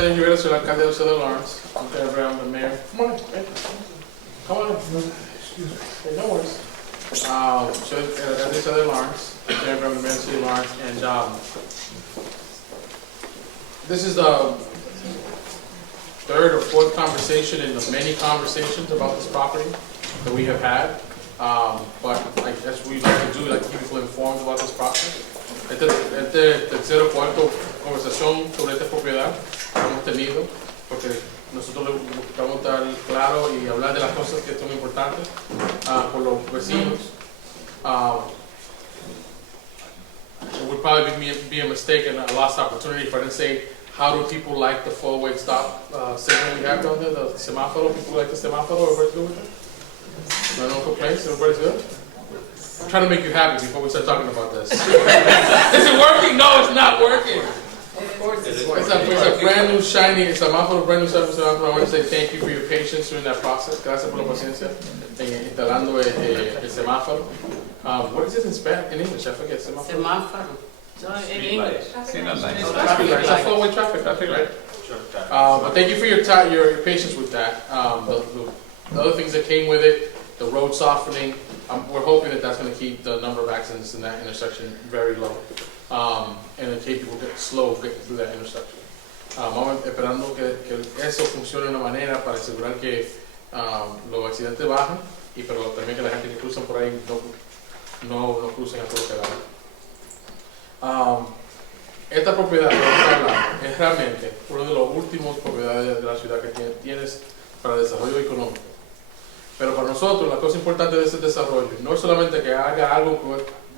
de Rivera, soy el alcalde de la ciudad de Lawrence. I'm Tombarello, the mayor. Come on, hey. Come on. Hey, no worries. Soy el alcalde de la ciudad de Lawrence. I'm Tombarello, the mayor of the city of Lawrence. And this is the third or fourth conversation in the many conversations about this property that we have had. But as we like to do, like to keep people informed about this process. Este tercer o cuarto conversación sobre esta propiedad que hemos tenido, porque nosotros le buscamos estar claro y hablar de las cosas que son importantes por los vecinos. It would probably be a mistake and a lost opportunity if I didn't say, how do people like the full-weight stop signal we have down there, the semáforo? People like the semáforo? Everybody's good with it? No complaints? Everybody's good? I'm trying to make you happy before we start talking about this. Is it working? No, it's not working. Of course it's It's a brand new shiny semáforo, brand new semáforo. I want to say thank you for your patience during that process. Gracias por la paciencia en instalando el semáforo. What is it in Spanish? In English? I forget. Semáforo. Semáforo. No, in English. Traffic light. It's a four-way traffic light. But thank you for your patience with that. The other things that came with it, the road softening. We're hoping that that's going to keep the number of accidents in that intersection very low, and in case people get slow getting through that intersection. Vamos esperando que eso funcione de una manera para asegurar que los accidentes bajen, pero también que la gente que cruzan por ahí no crucen a todo que da. Esta propiedad que vamos a hablar es realmente una de las últimas propiedades de la ciudad que tienes para desarrollo económico. Pero para nosotros la cosa importante de ese desarrollo no es solamente que haga algo,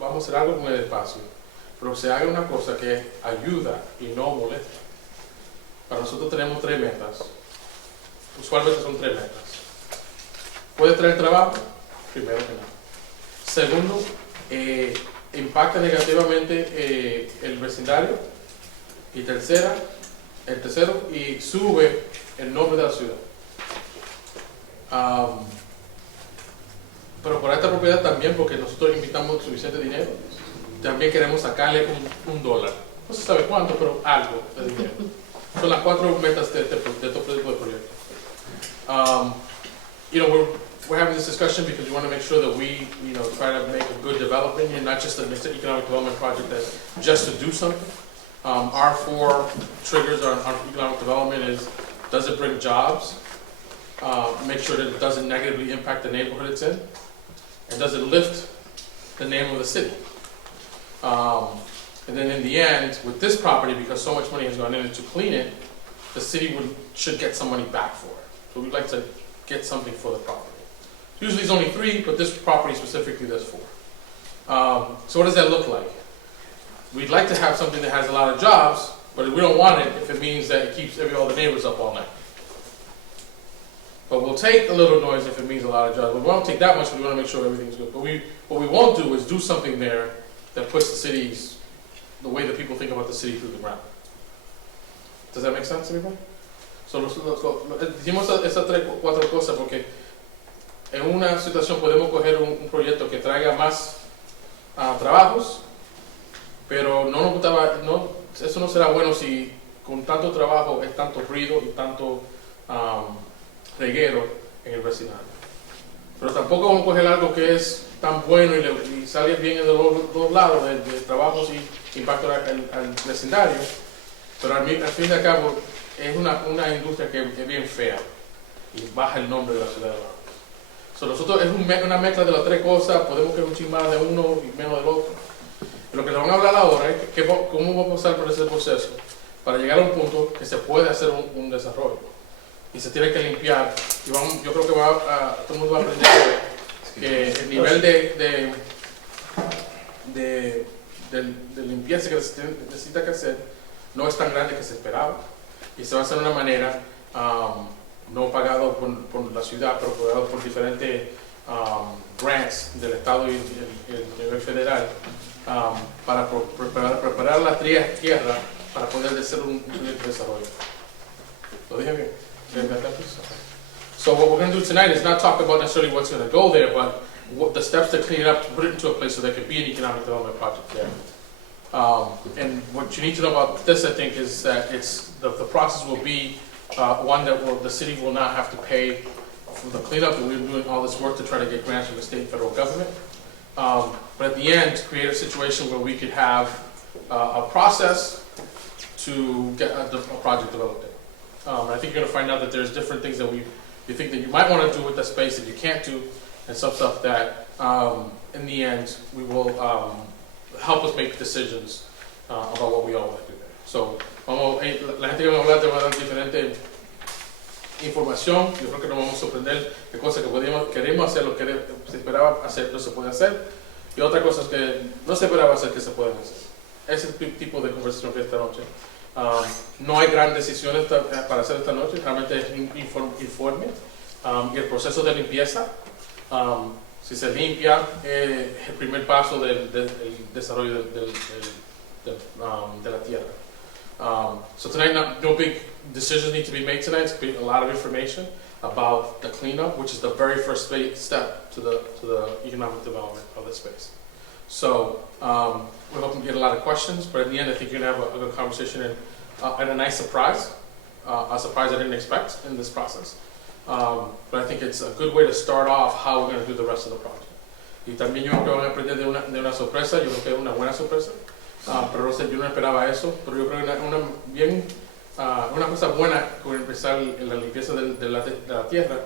vamos a hacer algo con el espacio, pero que se haga una cosa que ayuda y no molesta. Para nosotros tenemos tres metas. Usualmente son tres metas. Puede traer trabajo, primero que nada. Segundo, impacta negativamente el vecindario. Y el tercero, y sube el nombre de la ciudad. Pero por esta propiedad también, porque nosotros invitamos suficiente dinero, también queremos sacarle $1. No se sabe cuánto, pero algo de dinero. Son las cuatro metas de este tipo de proyecto. We're having this discussion because we want to make sure that we, try to make a good development and not just an economic development project that's just to do something. Our four triggers on economic development is, does it bring jobs? Make sure that it doesn't negatively impact the neighborhood it's in, and does it lift the name of the city? And then in the end, with this property, because so much money has gone in to clean it, the city should get some money back for it. So we'd like to get something for the property. Usually it's only 3, but this property specifically there's 4. So what does that look like? We'd like to have something that has a lot of jobs, but we don't want it if it means that it keeps all the neighbors up all night. But we'll take a little noise if it means a lot of jobs. We won't take that much because we want to make sure everything's good. But what we won't do is do something there that puts the cities, the way that people think about the city, through the ground. Does that make sense, everybody? So dijimos esas 4 cosas porque en una situación podemos coger un proyecto que traiga más trabajos, pero eso no será bueno si con tanto trabajo es tanto ruido y tanto reguero en el vecindario. Pero tampoco vamos a coger algo que es tan bueno y sale bien de los dos lados, de trabajos y impacto al vecindario, pero al fin y al cabo es una industria que es bien fea y baja el nombre de la ciudad de Lawrence. Nosotros es una mezcla de las 3 cosas, podemos querer un chin más de uno y menos del otro. Lo que le van a hablar ahora es cómo vamos a pasar por ese proceso para llegar a un punto que se puede hacer un desarrollo. Y se tiene que limpiar. Y yo creo que todo el mundo va a aprender que el nivel de limpieza que se necesita que hacer no es tan grande que se esperaba. Y se va a hacer de una manera no pagado por la ciudad, pero pagado por diferentes grants del Estado y el nivel federal para preparar la tierra para poder hacer un proyecto de desarrollo. ¿Lo dije bien? So what we're going to do tonight is not talk about necessarily what's going to go there, but what the steps to clean it up, to put it into a place so there could be an economic development project there. And what you need to know about this, I think, is that the process will be one that the city will not have to pay for the cleanup, and we're doing all this work to try to get grants from the state and federal government. But at the end, create a situation where we could have a process to get a project developed. I think you're going to find out that there's different things that you think that you might want to do with that space that you can't do, and some stuff that, in the end, we will help us make decisions about what we all want to do there. So, la gente que va a hablar te va a dar diferente información. Yo creo que nos vamos a sorprender de cosas que queremos hacer, lo que se esperaba hacer, no se puede hacer, y otras cosas que no se esperaba hacer, que se pueden hacer. Ese es el tipo de conversación que esta noche. No hay grandes decisiones para hacer esta noche, realmente es un informe. Y el proceso de limpieza, si se limpia, es el primer paso del desarrollo de la tierra. So tonight, no big decisions need to be made tonight. It's a lot of information about the cleanup, which is the very first step to the economic development of the space. So we're hoping to get a lot of questions, but at the end, I think you're going to have a good conversation and a nice surprise, a surprise I didn't expect in this process. But I think it's a good way to start off how we're going to do the rest of the project. Y también yo creo que van a aprender de una sorpresa, yo creo que es una buena sorpresa, pero no sé, yo no esperaba eso, pero yo creo que una cosa buena con empezar en la limpieza de la tierra,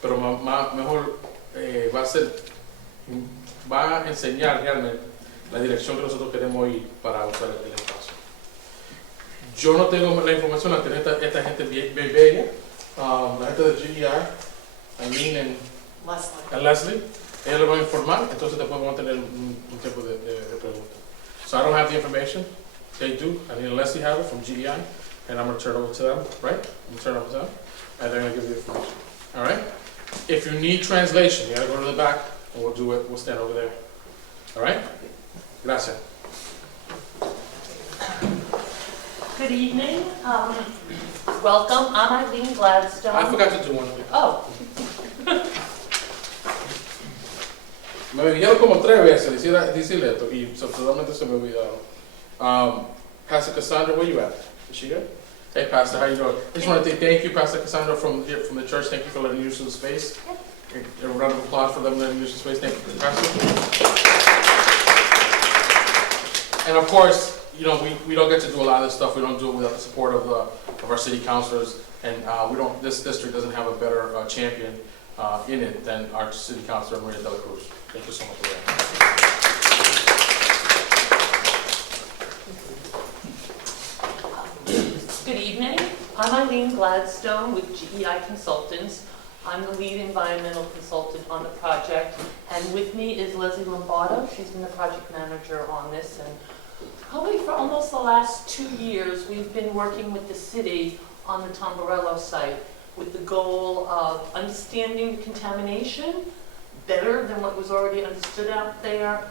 pero mejor va a enseñar realmente la dirección que nosotros queremos ir para usar el espacio. Yo no tengo la información, la tiene esta gente bien bella, la gente de GEI, Eileen y Leslie, ellos le van a informar, entonces después vamos a tener un tiempo de preguntas. So I don't have the information, they do, Eileen and Leslie have it from GEI, and I'm going to turn it over to them, right? I'm going to turn it over to them, and they're going to give you the information. All right? If you need translation, you got to go to the back, and we'll do it, we'll stand over there. All right? Gracias. Good evening. Welcome. I'm Eileen Gladstone. I forgot to do one thing. Oh, Me dijeron como 3 veces decirle esto, y totalmente se me olvidaron. Pastor Cassandra, where you at? Is she here? Hey, Pastor, how you doing? I just want to say thank you, Pastor Cassandra, from the church. Thank you for letting me use the space. A round of applause for them letting me use the space. Thank you, Pastor. And of course, you know, we don't get to do a lot of this stuff. We don't do it without the support of our city councilors, and this district doesn't have a better champion in it than our city councilor, Maria de la Cruz. Thank you so much for good evening. I'm Eileen Gladstone with GEI Consultants. I'm the lead environmental consultant on the project, and with me is Leslie Lombardo. She's been the project manager on this, and probably for almost the last 2 years, we've been working with the city on the Tombarello site with the goal of understanding the contamination better than what was already understood out there,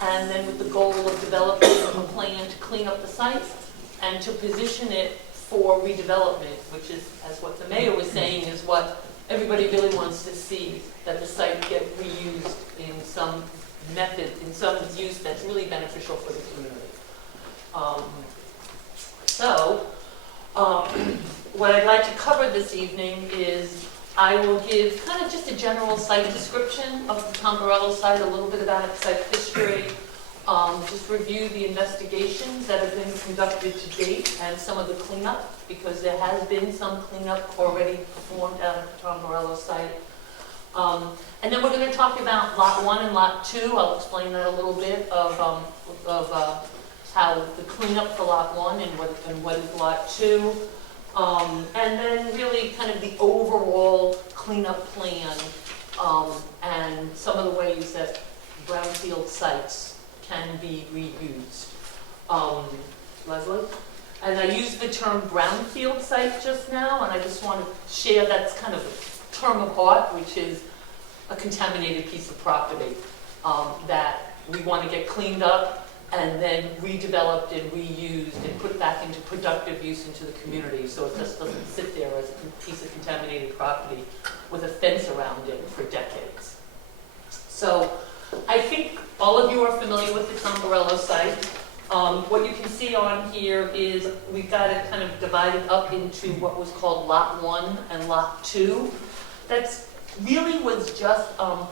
and then with the goal of developing a plan to clean up the site and to position it for redevelopment, which is, as what the mayor was saying, is what everybody really wants to see, that the site get reused in some method, in some use that's really beneficial for the community. What I'd like to cover this evening is I will give kind of just a general site description of the Tombarello site, a little bit about its site history, just review the investigations that have been conducted to date and some of the cleanup, because there has been some cleanup already performed out at the Tombarello site. And then we're going to talk about Lot 1 and Lot 2. I'll explain that a little bit of how the cleanup for Lot 1 and what is Lot 2. And then really kind of the overall cleanup plan and some of the ways that brownfield sites can be reused. Leslie? And I used the term brownfield site just now, and I just want to share that's kind of a term of art, which is a contaminated piece of property that we want to get cleaned up and then redeveloped and reused and put back into productive use into the community, so it just doesn't sit there as a piece of contaminated property with a fence around it for decades. So I think all of you are familiar with the Tombarello site. What you can see on here is we've got it kind of divided up into what was called Lot 1 and Lot 2. That's really was just a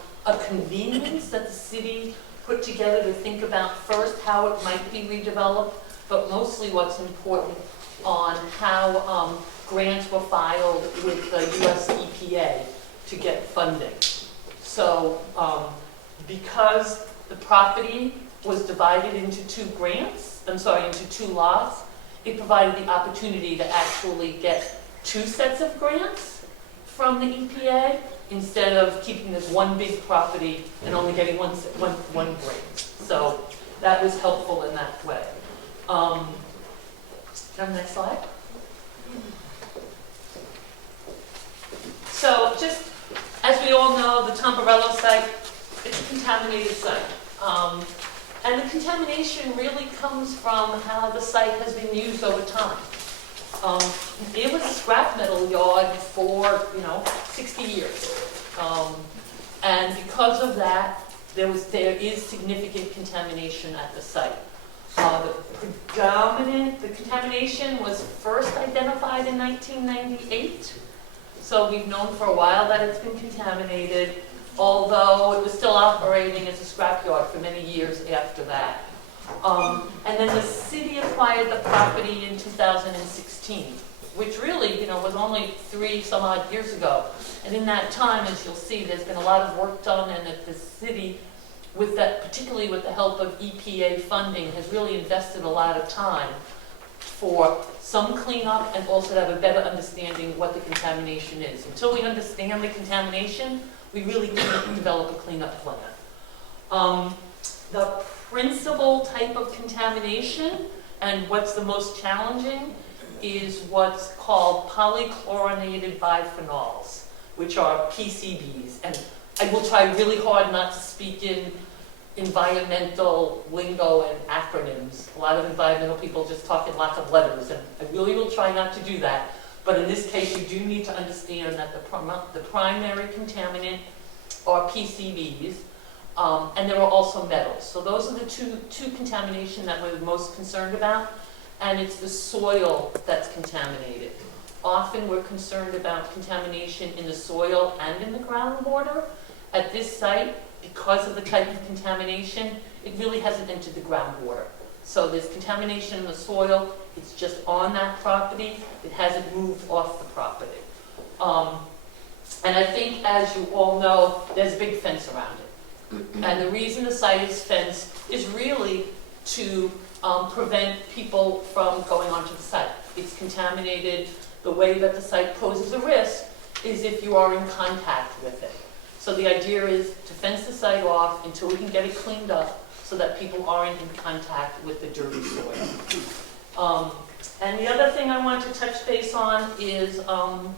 convenience that the city put together to think about first how it might be redeveloped, but mostly what's important on how grants were filed with the US EPA to get funding. So because the property was divided into into two lots, it provided the opportunity to actually get two sets of grants from the EPA instead of keeping this one big property and only getting one grant. So that was helpful in that way. On the next slide. So just as we all know, the Tombarello site, it's a contaminated site. And the contamination really comes from how the site has been used over time. It was a scrap metal yard for, 60 years. And because of that, there is significant contamination at the site. The contamination was first identified in 1998. So we've known for a while that it's been contaminated, although it was still operating as a scrapyard for many years after that. And then the city acquired the property in 2016, which really, was only 3 some odd years ago. And in that time, as you'll see, there's been a lot of work done, and that the city, particularly with the help of EPA funding, has really invested a lot of time for some cleanup and also to have a better understanding what the contamination is. Until we understand the contamination, we really can't develop a cleanup plan. The principal type of contamination, and what's the most challenging, is what's called polychlorinated biphenyls, which are PCBs. And I will try really hard not to speak in environmental lingo and acronyms. A lot of environmental people just talk in lots of letters, and I really will try not to do that. But in this case, you do need to understand that the primary contaminant are PCBs, and there are also metals. So those are the two contamination that we're most concerned about, and it's the soil that's contaminated. Often we're concerned about contamination in the soil and in the groundwater. At this site, because of the type of contamination, it really hasn't entered the groundwater. So there's contamination in the soil, it's just on that property, it hasn't moved off the property. And I think, as you all know, there's a big fence around it. And the reason the site is fenced is really to prevent people from going onto the site. It's contaminated. The way that the site poses a risk is if you are in contact with it. So the idea is to fence the site off until we can get it cleaned up so that people aren't in contact with the dirty soil. And the other thing I want to touch base on is who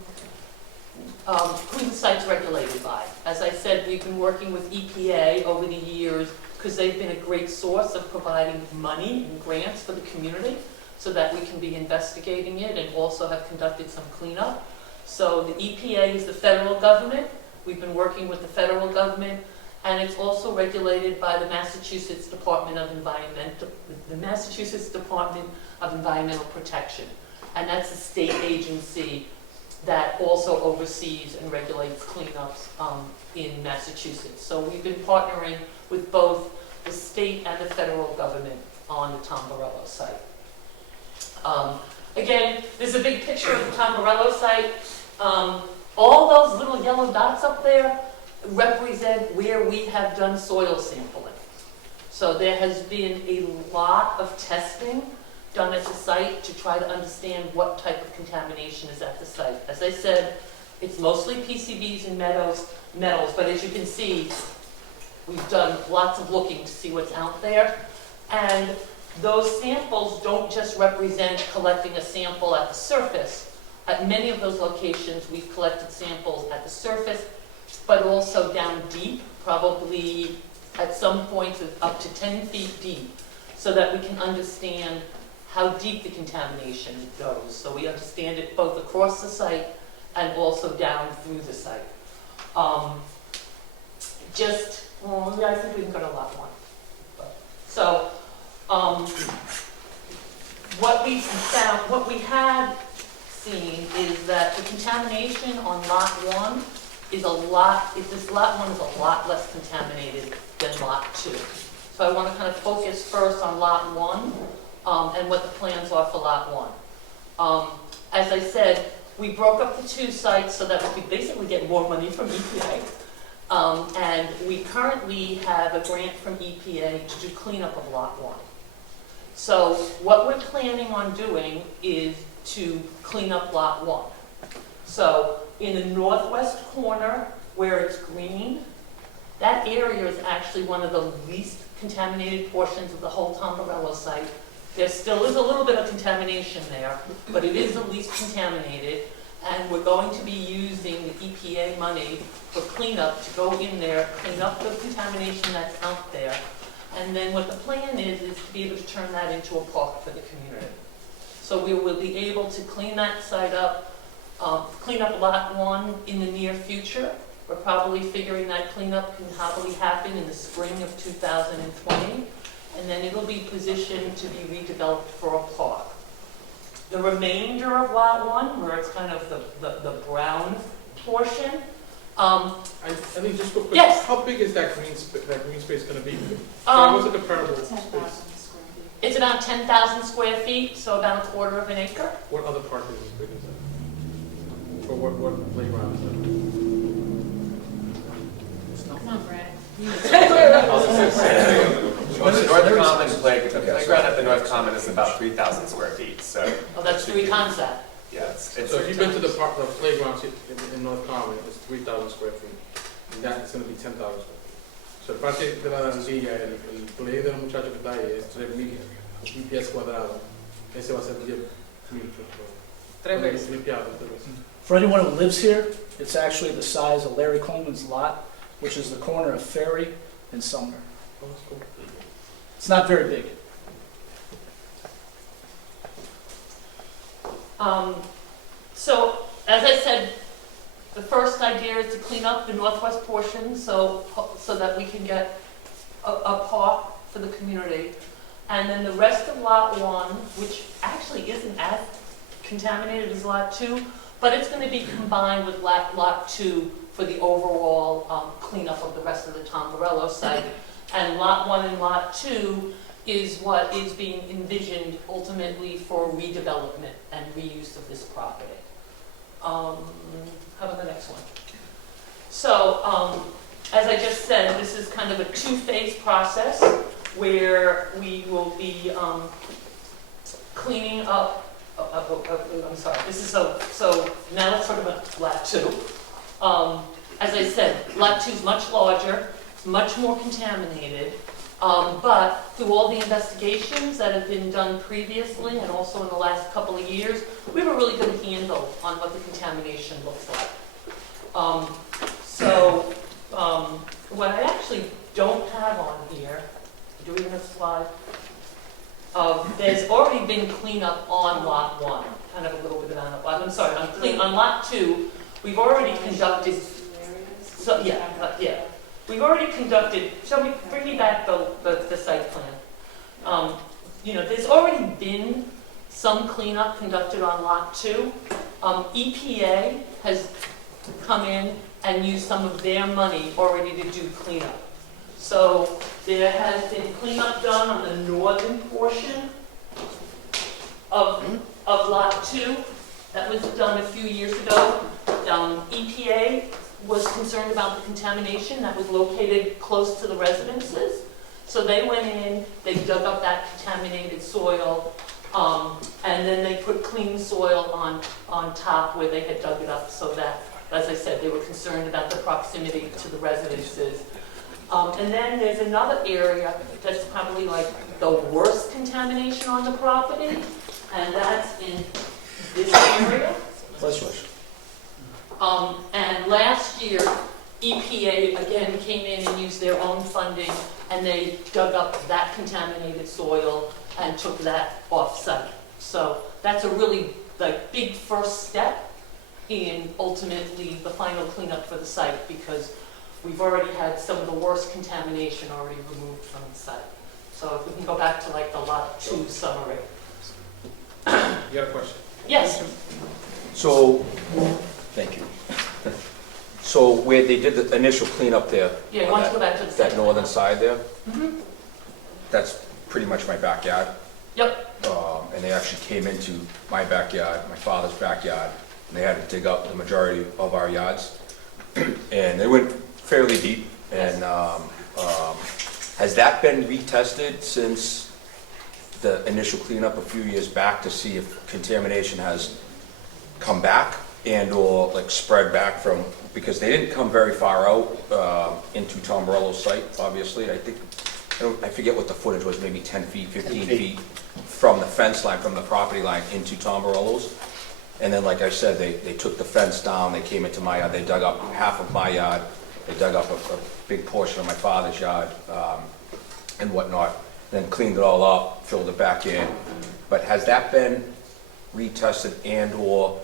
the site's regulated by. As I said, we've been working with EPA over the years because they've been a great source of providing money and grants for the community so that we can be investigating it and also have conducted some cleanup. So the EPA is the federal government. We've been working with the federal government, and it's also regulated by the Massachusetts Department of Environmental Protection. And that's a state agency that also oversees and regulates cleanups in Massachusetts. So we've been partnering with both the state and the federal government on the Tombarello site. Again, there's a big picture of the Tombarello site. All those little yellow dots up there represent where we have done soil sampling. So there has been a lot of testing done at the site to try to understand what type of contamination is at the site. As I said, it's mostly PCBs and metals, but as you can see, we've done lots of looking to see what's out there. And those samples don't just represent collecting a sample at the surface. At many of those locations, we've collected samples at the surface, but also down deep, probably at some points up to 10 feet deep, so that we can understand how deep the contamination goes. So we understand it both across the site and also down through the site. I think we can go to lot one. So What we found, what we had seen is that the contamination on lot 1 is a lot, this lot 1 is a lot less contaminated than lot 2. So I want to kind of focus first on lot 1 and what the plans are for lot 1. As I said, we broke up the 2 sites so that we could basically get more money from EPA. And we currently have a grant from EPA to do cleanup of lot 1. So what we're planning on doing is to clean up lot 1. So in the northwest corner where it's green, that area is actually one of the least contaminated portions of the whole Tombarello site. There still is a little bit of contamination there, but it is the least contaminated. And we're going to be using the EPA money for cleanup to go in there, clean up the contamination that's out there. And then what the plan is to be able to turn that into a park for the community. So we will be able to clean that site up, clean up lot 1 in the near future. We're probably figuring that cleanup can probably happen in the spring of 2020. And then it'll be positioned to be redeveloped for a park. The remainder of lot 1, where it's kind of the brown portion. I think just real quick, Yes. how big is that green space going to be? So what's a comparable space? 10,000 square feet. It's about 10,000 square feet, so about a quarter of an acre. What other park is as big as that? Or what playground is that? Come on, Brad. Well, the North Common playground at the North Common is about 3,000 square feet, so. Oh, that's 3 times that. Yeah, it's. So if you've been to the park, the playgrounds in North Common, it's 3,000 square feet. And that is going to be 10,000 square feet. So el parque de la Andilla, el colegio de los muchachos que está ahí es 3,000 pies cuadrados. Ese va a ser 10,000 Tres For anyone who lives here, it's actually the size of Larry Coleman's lot, which is the corner of Ferry and Sumner. It's not very big. So, as I said, the first idea is to clean up the northwest portion so that we can get a park for the community. And then the rest of lot 1, which actually isn't as contaminated as lot 2, but it's going to be combined with lot 2 for the overall cleanup of the rest of the Tombarello site. And lot 1 and lot 2 is what is being envisioned ultimately for redevelopment and reuse of this property. How about the next one? So, as I just said, this is kind of a 2-phase process where we will be cleaning up. I'm sorry. This is so now let's talk about lot 2. As I said, lot 2 is much larger. It's much more contaminated. But through all the investigations that have been done previously and also in the last couple of years, we have a really good handle on what the contamination looks like. What I actually don't have on here, do we have a slide? There's already been cleanup on lot 1, kind of a little bit on I'm sorry, on lot 2, we've already conducted, so yeah. We've already conducted, bring me back the site plan. There's already been some cleanup conducted on lot 2. EPA has come in and used some of their money already to do cleanup. So there has been cleanup done on the northern portion of lot 2. That was done a few years ago. EPA was concerned about the contamination that was located close to the residences. So they went in, they dug up that contaminated soil, and then they put clean soil on top where they had dug it up so that, as I said, they were concerned about the proximity to the residences. And then there's another area that's probably like the worst contamination on the property, and that's in this area. And last year, EPA again came in and used their own funding, and they dug up that contaminated soil and took that off-site. So that's a really big first step in ultimately the final cleanup for the site, because we've already had some of the worst contamination already removed from the site. So if we can go back to like the lot 2 summary. You got a question? Yes, So, thank you. So where they did the initial cleanup there, yeah, on why don't you that go back to the that second one? northern side there, Mhm. that's pretty much my backyard. Yep, And they actually came into my backyard, my father's backyard, and they had to dig up the majority of our yards. And they went fairly deep, and has that been retested since the initial cleanup a few years back to see if contamination has come back and/or like spread back from, because they didn't come very far out into Tombarello's site, obviously. I forget what the footage was, maybe 10 feet, 15 feet from the fence line, from the property line into Tombarello's. And then, like I said, they took the fence down, they came into my yard, they dug up half of my yard, they dug up a big portion of my father's yard and whatnot, then cleaned it all up, filled it back in. But has that been retested and/or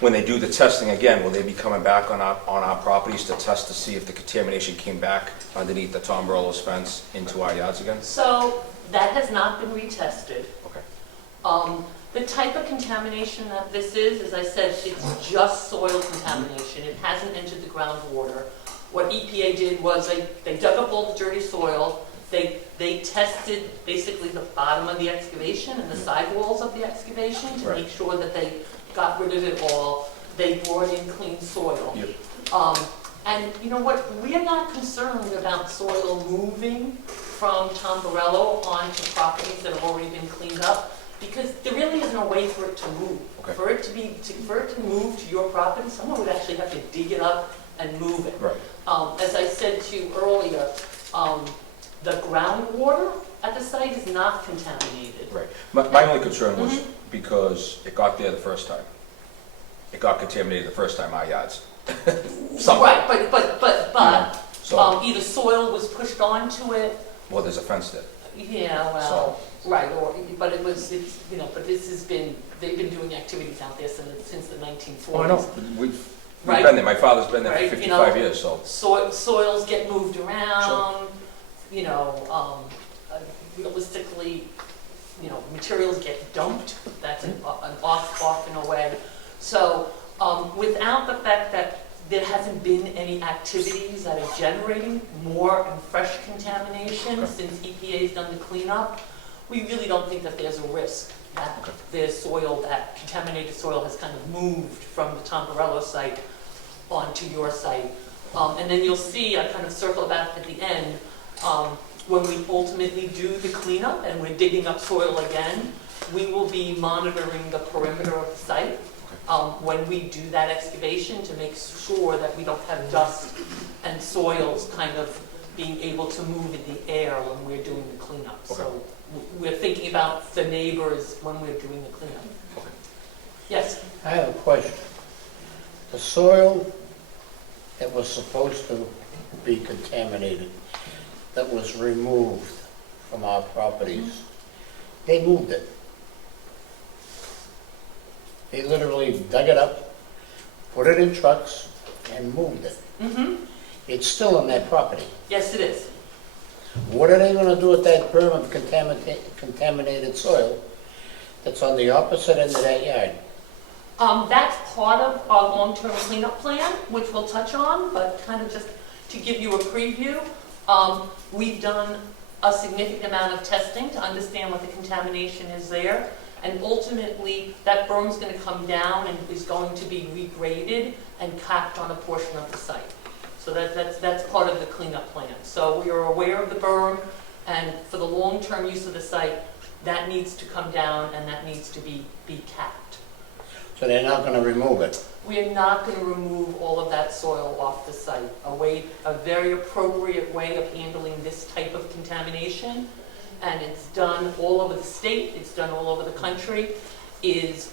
when they do the testing again, will they be coming back on our properties to test to see if the contamination came back underneath the Tombarello's fence into our yards again? so that has not been retested. Okay. The type of contamination that this is, as I said, it's just soil contamination. It hasn't entered the groundwater. What EPA did was they dug up all the dirty soil, they tested basically the bottom of the excavation and the sidewalls of the excavation to Right. make sure that they got rid of it all. They brought in clean soil. Yep. And you know what, we are not concerned about soil moving from Tombarello onto properties that have already been cleaned up, because there really is no way for it to move. Okay. For it to move to your property, someone would actually have to dig it up and move it. Right. As I said to you earlier, the groundwater at the site is not contaminated. Right. My only concern was because it got there the first time. It got contaminated the first time, our yards. Right, but So, either soil was pushed onto it, well, there's a fence there. yeah, well, right, but but this has been, they've been doing activities out there since the 1940s. Oh, I know. We've Right. been there. My father's been there Right, for you 55 know. years, so. Soils get moved around, realistically, materials get dumped, that's an off and away. So, without the fact that there hasn't been any activities that are generating more and fresh contamination Okay. since EPA's done the cleanup, we really don't think that there's a risk that Okay. there's soil, that contaminated soil has kind of moved from the Tombarello site onto your site. And then you'll see, I kind of circle back at the end, when we ultimately do the cleanup and we're digging up soil again, we will be monitoring the perimeter of the site when we do that excavation to make sure that we don't have dust and soils kind of being able to move in the air when we're doing the cleanup. Okay. So we're thinking about the neighbors when we're doing the cleanup. Okay. Yes? I have a question. The soil that was supposed to be contaminated, that was removed from our properties, they moved it. They literally dug it up, put it in trucks, and moved it. Mm-hmm. It's still on that property. Yes, it is. What are they gonna do with that berm of contaminated soil that's on the opposite end of that yard? That's part of our long-term cleanup plan, which we'll touch on, but kind of just to give you a preview, we've done a significant amount of testing to understand what the contamination is there, and ultimately, that berm's gonna come down and is going to be regraded and capped on a portion of the site. So that's part of the cleanup plan. So we are aware of the berm, and for the long-term use of the site, that needs to come down and that needs to be capped. So they're not gonna remove it. We are not going to remove all of that soil off the site. A very appropriate way of handling this type of contamination, and it's done all over the state, it's done all over the country, is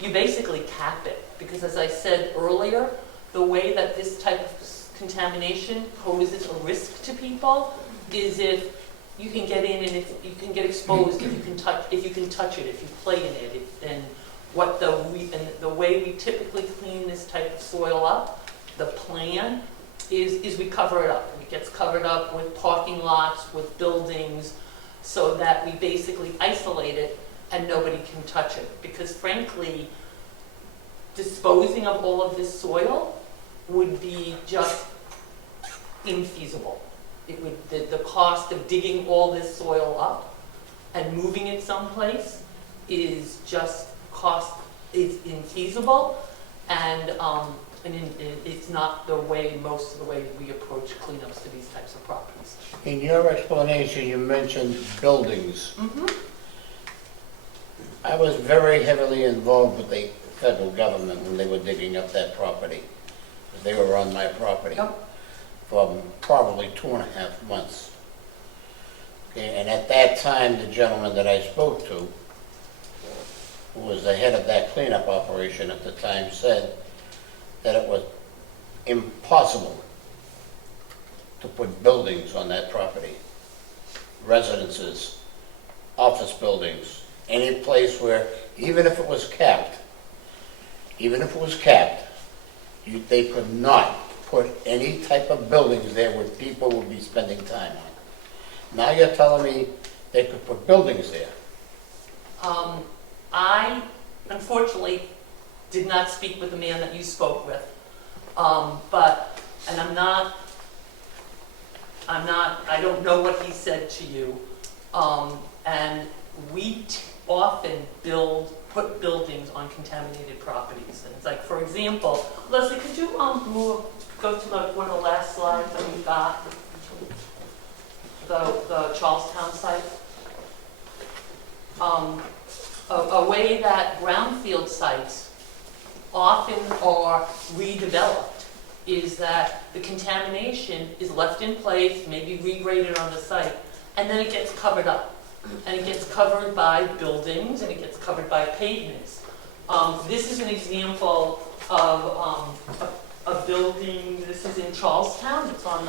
you basically cap it. Because as I said earlier, the way that this type of contamination poses a risk to people is if you can get in and you can get exposed if you can touch it, if you play in it, and the way we typically clean this type of soil up, the plan is we cover it up. It gets covered up with parking lots, with buildings, so that we basically isolate it and nobody can touch it. Because frankly, disposing of all of this soil would be just infeasible. It would, the cost of digging all this soil up and moving it someplace is just is infeasible, and it's not most of the way we approach cleanups to these types of properties. In your explanation, you mentioned buildings. Mm-hmm. I was very heavily involved with the federal government when they were digging up that property. They were on my property Yep. for probably 2.5 months. Okay, and at that time, the gentleman that I spoke to, who was the head of that cleanup operation at the time, said that it was impossible to put buildings on that property. Residences, office buildings, any place where, even if it was capped, they could not put any type of buildings there where people would be spending time on. Now you're telling me they could put buildings there. I unfortunately did not speak with the man that you spoke with, and I don't know what he said to you, and we often put buildings on contaminated properties. And it's like, for example, Leslie, could you go to one of the last slides that we got, the Charlestown site? A way that brownfield sites often are redeveloped is that the contamination is left in place, maybe regraded on the site, and then it gets covered up. And it gets covered by buildings, and it gets covered by pavements. This is an example of a building. This is in Charlestown. It's on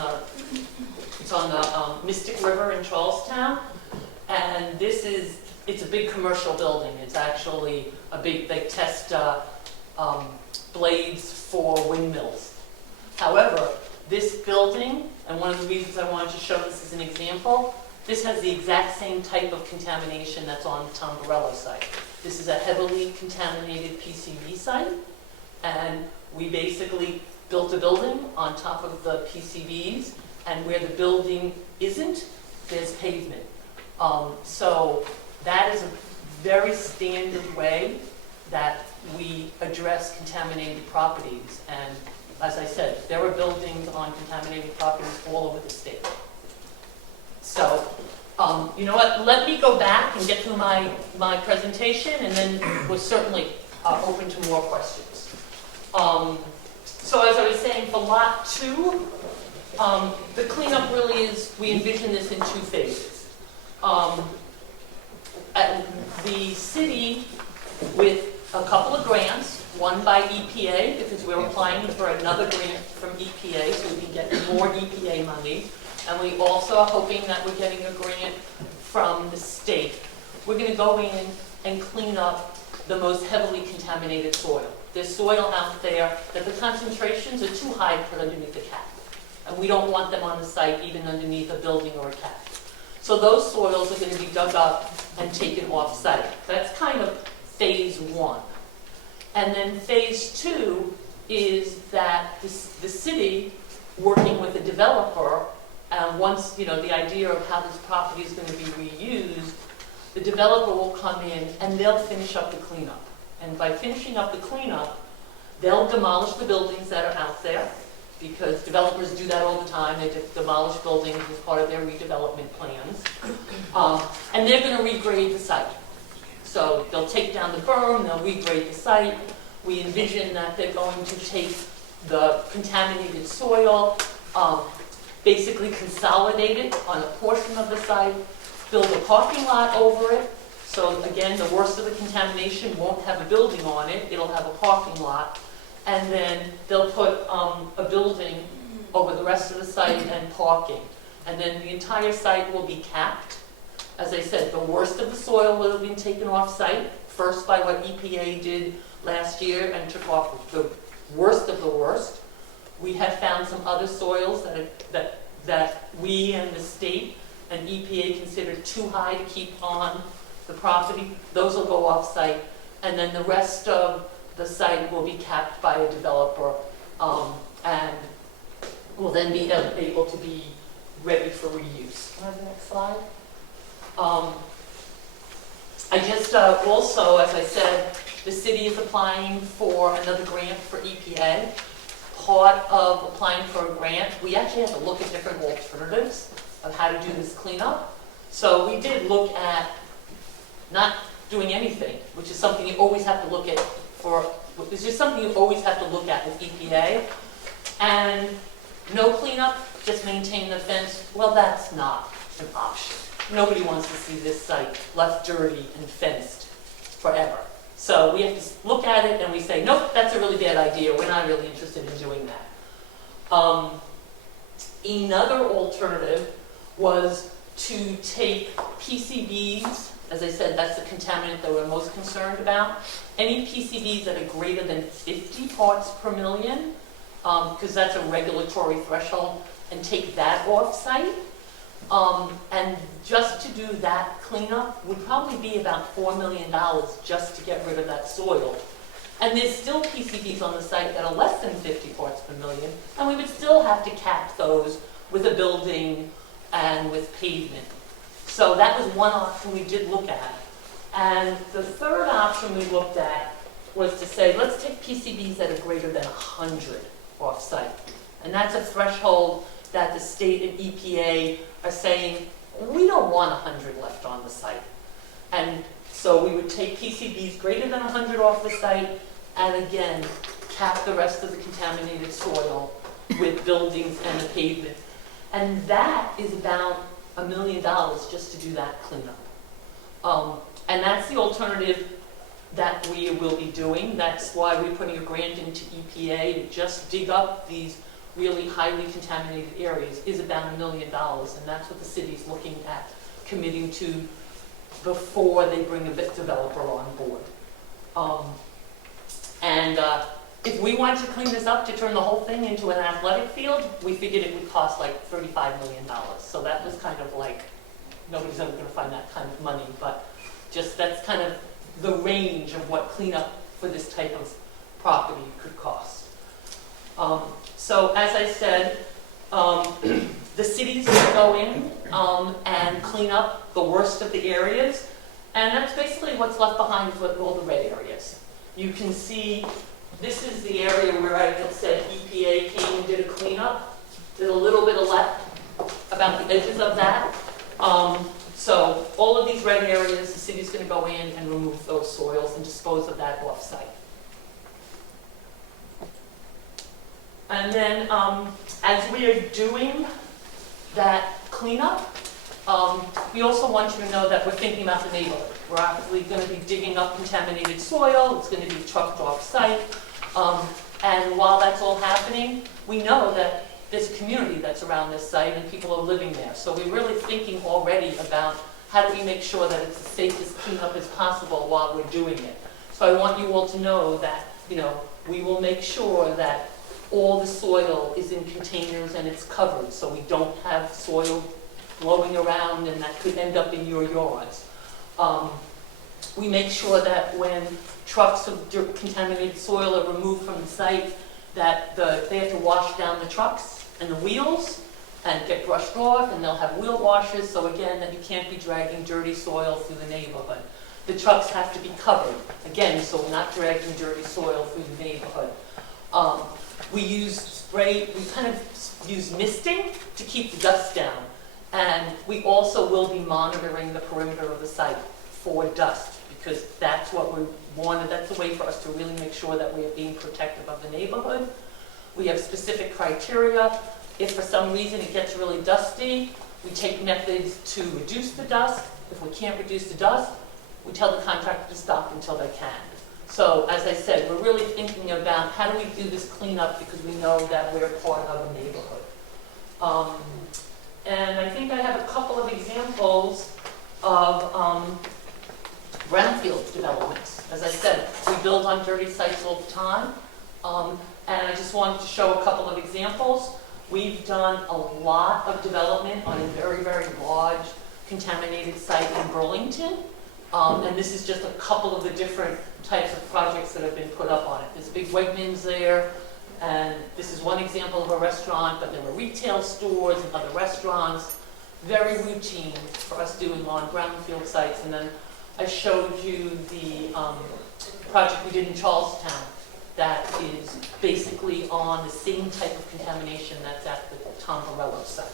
the Mystic River in Charlestown, and it's a big commercial building. It's actually they test blades for windmills. However, this building, and one of the reasons I wanted to show this as an example, this has the exact same type of contamination that's on the Tombarello site. This is a heavily contaminated PCV site, and we basically built a building on top of the PCVs, and where the building isn't, there's pavement. So that is a very standard way that we address contaminated properties. And as I said, there are buildings on contaminated properties all over the state. So, you know what, let me go back and get through my presentation, and then we're certainly open to more questions. So as I was saying, for Lot 2, the cleanup really is, we envision this in 2 phases. The city, with a couple of grants, one by EPA, because we're applying for another grant from EPA, so we can get more EPA money. And we also are hoping that we're getting a grant from the state. We're going to go in and clean up the most heavily contaminated soil. There's soil out there that the concentrations are too high to put underneath a cap. And we don't want them on the site, even underneath a building or a cap. So those soils are going to be dug up and taken off site. That's kind of phase 1. And then phase 2 is that the city, working with a developer, once, the idea of how this property is going to be reused, the developer will come in and they'll finish up the cleanup. And by finishing up the cleanup, they'll demolish the buildings that are out there, because developers do that all the time. They demolish buildings as part of their redevelopment plans. And they're going to regrade the site. So they'll take down the berm, they'll regrade the site. We envision that they're going to take the contaminated soil, basically consolidate it on a portion of the site, build a parking lot over it. So again, the worst of the contamination won't have a building on it, it'll have a parking lot. And then they'll put a building over the rest of the site and parking. And then the entire site will be capped. As I said, the worst of the soil will have been taken off site, first by what EPA did last year and took off the worst of the worst. We have found some other soils that we and the state and EPA considered too high to keep on the property, those will go off-site, and then the rest of the site will be capped by a developer, and will then be able to be ready for reuse. Can I have the next slide? I just, also, as I said, the city is applying for another grant for EPA. Part of applying for a grant, we actually have to look at different alternatives of how to do this cleanup. So we did look at not doing anything, which is something you always have to look at this is something you always have to look at with EPA. And no cleanup, just maintain the fence, well, that's not an option. Nobody wants to see this site left dirty and fenced forever. So we have to look at it and we say, nope, that's a really bad idea. We're not really interested in doing that. Another alternative was to take PCBs, as I said, that's the contaminant that we're most concerned about. Any PCBs that are greater than 50 parts per million, because that's a regulatory threshold, and take that off-site. And just to do that cleanup would probably be about $4 million just to get rid of that soil. And there's still PCBs on the site that are less than 50 parts per million, and we would still have to cap those with a building and with pavement. So that was one option we did look at. And the third option we looked at was to say, let's take PCBs that are greater than 100 off-site. And that's a threshold that the state and EPA are saying, we don't want 100 left on the site. And so we would take PCBs greater than 100 off the site, and again, cap the rest of the contaminated soil with buildings and the pavement. And that is about $1 million just to do that cleanup. And that's the alternative that we will be doing. That's why we're putting a grant into EPA to just dig up these really highly contaminated areas, is about $1 million, and that's what the city's looking at committing to before they bring a developer on board. If we wanted to clean this up to turn the whole thing into an athletic field, we figured it would cost like $35 million. So that was kind of like, nobody's ever going to find that kind of money, but just that's kind of the range of what cleanup for this type of property could cost. So as I said, the city's going to go in and clean up the worst of the areas, and that's basically what's left behind with all the red areas. You can see this is the area where I had said EPA came and did a cleanup. There's a little bit of left about the edges of that. So all of these red areas, the city's going to go in and remove those soils and dispose of that off-site. And then as we are doing that cleanup, we also want you to know that we're thinking about the neighborhood. We're obviously going to be digging up contaminated soil. It's going to be trucked off-site. And while that's all happening, we know that there's a community that's around this site and people are living there. So we're really thinking already about how do we make sure that it's the safest cleanup as possible while we're doing it. So I want you all to know that, we will make sure that all the soil is in containers and it's covered, so we don't have soil blowing around and that could end up in your yards. We make sure that when trucks of contaminated soil are removed from the site, that they have to wash down the trucks and the wheels and get brushed off, and they'll have wheel washes, so again, that you can't be dragging dirty soil through the neighborhood. The trucks have to be covered, again, so we're not dragging dirty soil through the neighborhood. We kind of use misting to keep the dust down, and we also will be monitoring the perimeter of the site for dust, because that's what we wanted. That's a way for us to really make sure that we are being protective of the neighborhood. We have specific criteria. If for some reason it gets really dusty, we take methods to reduce the dust. If we can't reduce the dust, we tell the contractor to stop until they can. So as I said, we're really thinking about how do we do this cleanup, because we know that we're part of a neighborhood. And I think I have a couple of examples of brownfield developments. As I said, we build on dirty sites all the time. And I just wanted to show a couple of examples. We've done a lot of development on a very, very large contaminated site in Burlington. And this is just a couple of the different types of projects that have been put up on it. There's big Wegmans there, and this is one example of a restaurant, but there were retail stores and other restaurants. Very routine for us doing on brownfield sites. And then I showed you the project we did in Charlestown that is basically on the same type of contamination that's at the Tombarello site.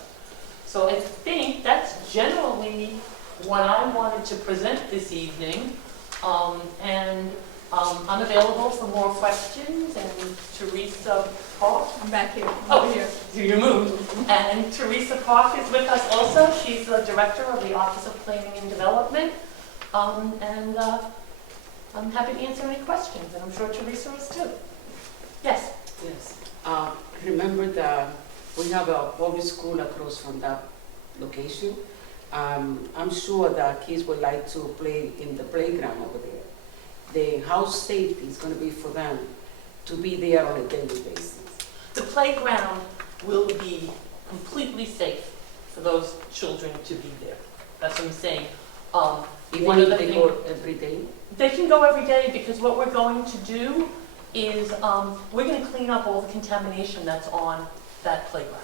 So I think that's generally what I wanted to present this evening. I'm available for more questions, and Teresa Park. I'm back here. Oh, here. So you moved. And Teresa Park is with us also. She's the director of the Office of Planning and Development. I'm happy to answer any questions, and I'm sure Teresa is too. Yes? Yes. Remember that we have a public school across from that location. I'm sure that kids would like to play in the playground over there. The house safety is going to be for them to be there on a daily basis. The playground will be completely safe for those children to be there. That's what I'm saying. One of the They things, go every day. they can go every day, because what we're going to do is we're going to clean up all the contamination that's on that playground.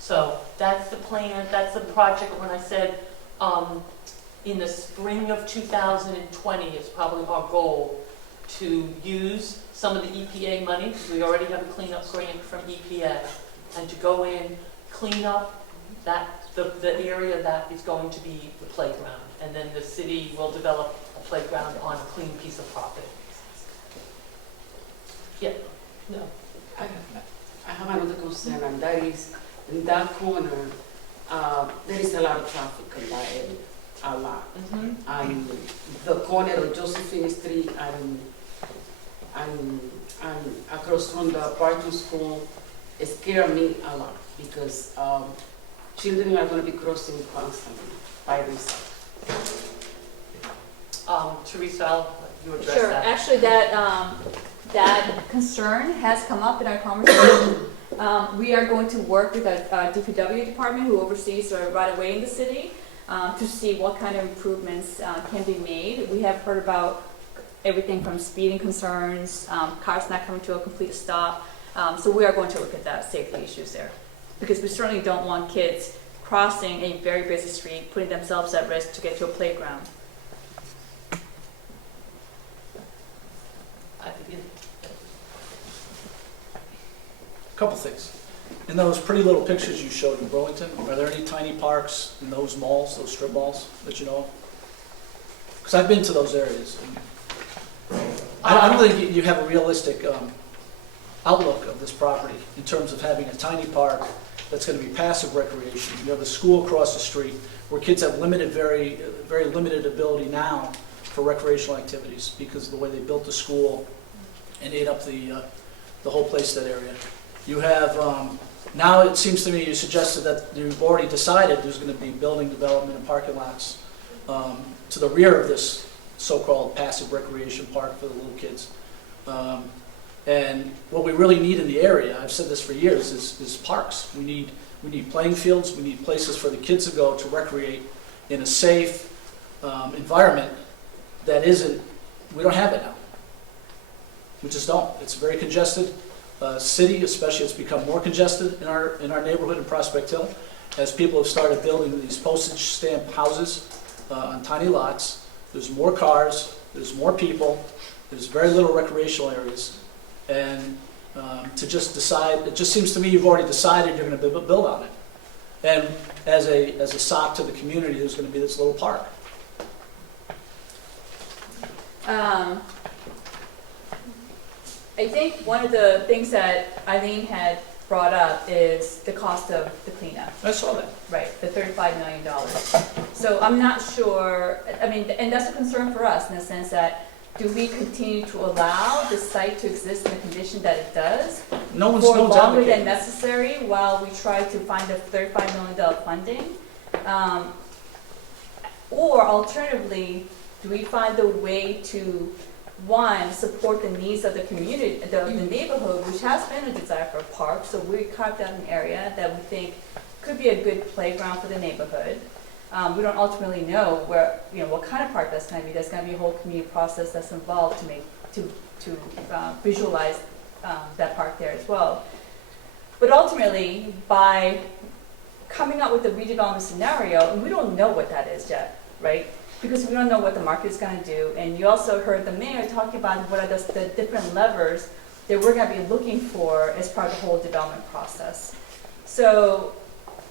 So that's the plan, that's the project. When I said in the spring of 2020 is probably our goal to use some of the EPA money, because we already have a cleanup grant from EPA, and to go in, clean up the area that is going to be the playground. And then the city will develop a playground on a clean piece of property. Yeah, no. I have another concern, and that is in that corner, there is a lot of traffic in that area, a lot. Mm-hmm. And the corner of Josephine Street and across from the parking school, it scares me a lot, because children are going to be crossing constantly by themselves. Teresa, I'll let you address Sure, that. actually that concern has come up in our conversation. We are going to work with our DPW department, who oversees the right-of-way in the city, to see what kind of improvements can be made. We have heard about everything from speeding concerns, cars not coming to a complete stop. So we are going to look at that safety issues there, because we certainly don't want kids crossing a very busy street, putting themselves at risk to get to a playground. Couple things. In those pretty little pictures you showed in Burlington, are there any tiny parks in those malls, those strip malls, that you know of? Because I've been to those areas. And I don't think you have a realistic outlook of this property in terms of having a tiny park that's going to be passive recreation. You have a school across the street where kids have limited, very limited ability now for recreational activities because of the way they built the school and ate up the whole Playstead area. You have, now it seems to me you suggested that you've already decided there's going to be building development and parking lots to the rear of this so-called passive recreation park for the little kids. And what we really need in the area, I've said this for years, is parks. We need playing fields, we need places for the kids to go to recreate in a safe environment that isn't, we don't have it now. We just don't. It's very congested. City, especially, it's become more congested in our neighborhood in Prospect Hill as people have started building these postage stamp houses on tiny lots. There's more cars, there's more people, there's very little recreational areas. And to just decide, it just seems to me you've already decided you're going to build on it. And as a sop to the community, there's going to be this little park. I think one of the things that Eileen had brought up is the cost of the cleanup. I saw that. Right, the $35 million. So I'm not sure, I mean, and that's a concern for us in the sense that, do we continue to allow the site to exist in the condition that it does No one's for longer advocating than it. necessary while we try to find the $35 million funding? Or alternatively, do we find a way to one, support the needs of the community, the neighborhood, which has been a desire for a park. So we carved out an area that we think could be a good playground for the neighborhood. We don't ultimately know where, what kind of park that's going to be. There's going to be a whole community process that's involved to visualize that park there as well. But ultimately, by coming up with a redevelopment scenario, and we don't know what that is yet, right? Because we don't know what the market is going to do. And you also heard the mayor talking about what are the different levers that we're going to be looking for as part of the whole development process. So,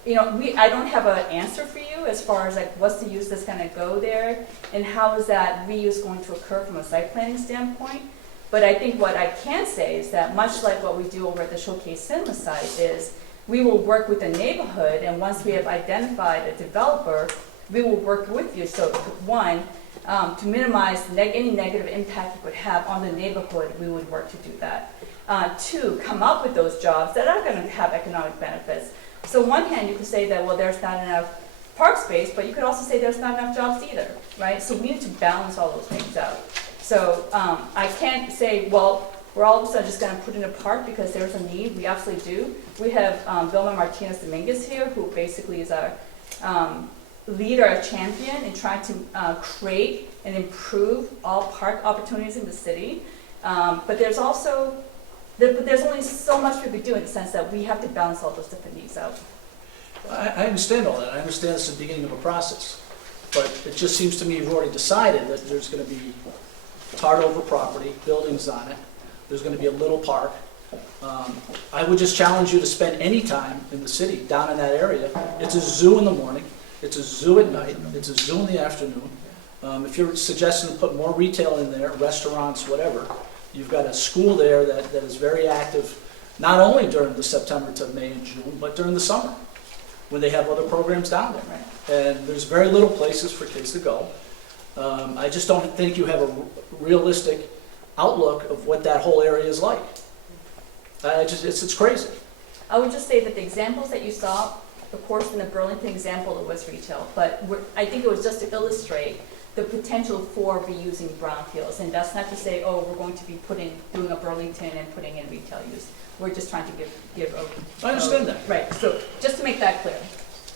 I don't have an answer for you as far as like what's the use that's going to go there and how is that reuse going to occur from a site planning standpoint. But I think what I can say is that much like what we do over at the Showcase Cinema site is we will work with the neighborhood, and once we have identified a developer, we will work with you. So one, to minimize any negative impact it would have on the neighborhood, we would work to do that. Two, come up with those jobs that are going to have economic benefits. So on one hand, you could say that, well, there's not enough park space, but you could also say there's not enough jobs either, right? So we need to balance all those things out. So I can't say, well, we're all of a sudden just going to put in a park because there's a need. We absolutely do. We have Vilma Martinez Dominguez here, who basically is our leader, a champion in trying to create and improve all park opportunities in the city. But there's also there's only so much we could do in the sense that we have to balance all those different needs out. I understand all that. I understand it's the beginning of a process. But it just seems to me you've already decided that there's going to be tarred over property, buildings on it. There's going to be a little park. I would just challenge you to spend any time in the city down in that area. It's a zoo in the morning. It's a zoo at night. It's a zoo in the afternoon. If you're suggesting to put more retail in there, restaurants, whatever, you've got a school there that is very active, not only during the September to May and June, but during the summer, when they have other programs down there. Right? And there's very little places for kids to go. I just don't think you have a realistic outlook of what that whole area is like. It's crazy. I would just say that the examples that you saw, of course, in the Burlington example, it was retail, but I think it was just to illustrate the potential for reusing brownfields. And that's not to say, oh, we're going to be doing a Burlington and putting in retail use. We're just trying to give I understand that. Right, so just to make that clear.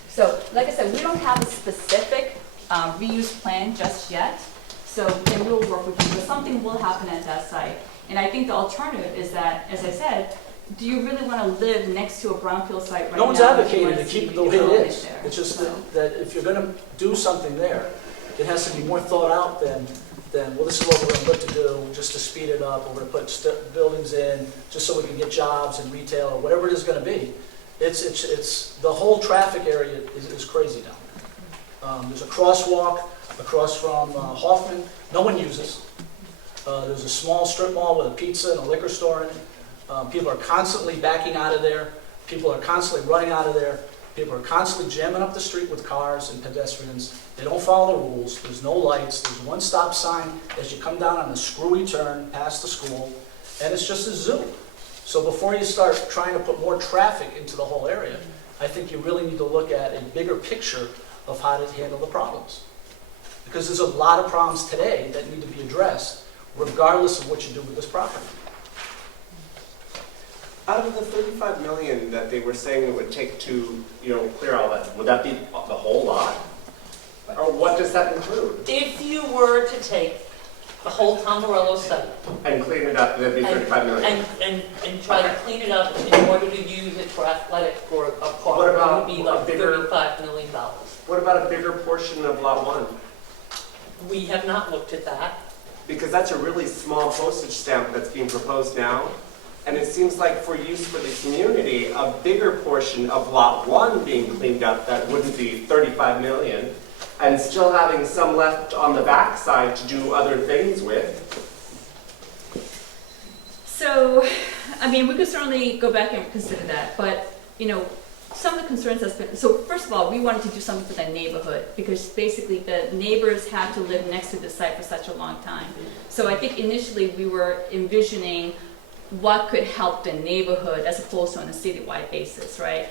So, like I said, we don't have a specific reuse plan just yet. So then we'll work with you, but something will happen at that site. And I think the alternative is that, as I said, do you really want to live next to a brownfield site right now? No one's advocating to keep it the way it is. There. It's just that if you're going to do something there, it has to be more thought out than well, this is what we're going to look to do just to speed it up, or we're going to put buildings in just so we can get jobs and retail or whatever it is going to be. It's the whole traffic area is crazy down there. There's a crosswalk across from Hoffman. No one uses. There's a small strip mall with a pizza and a liquor store in it. People are constantly backing out of there. People are constantly running out of there. People are constantly jamming up the street with cars and pedestrians. They don't follow the rules. There's no lights. There's one stop sign as you come down on a screwy turn past the school. And it's just a zoo. So before you start trying to put more traffic into the whole area, I think you really need to look at a bigger picture of how to handle the problems. Because there's a lot of problems today that need to be addressed, regardless of what you do with this property. Out of the 35 million that they were saying it would take to, clear all that, would that be the whole lot? Or what does that include? If you were to take the whole Tombarello site And clean it up, that'd be 35 million. and try to clean it up in order to use it for athletic for a park, What about it would be like a bigger- $35 million. What about a bigger portion of lot 1? We have not looked at that. Because that's a really small postage stamp that's being proposed now. And it seems like for use for the community, a bigger portion of lot 1 being cleaned up, that wouldn't be 35 million, and still having some left on the backside to do other things with. So, I mean, we could certainly go back and consider that, but, some of the concerns that's been, so first of all, we wanted to do something for the neighborhood, because basically the neighbors had to live next to the site for such a long time. So I think initially we were envisioning what could help the neighborhood as opposed to on a citywide basis, right?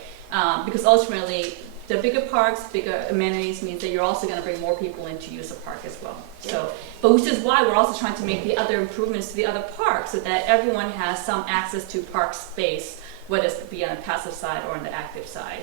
Because ultimately, the bigger parks, bigger amenities means that you're also gonna bring more people in to use the park as well. So, but which is why we're also trying to make the other improvements to the other parks, so that everyone has some access to park space, whether it's be on the passive side or on the active side.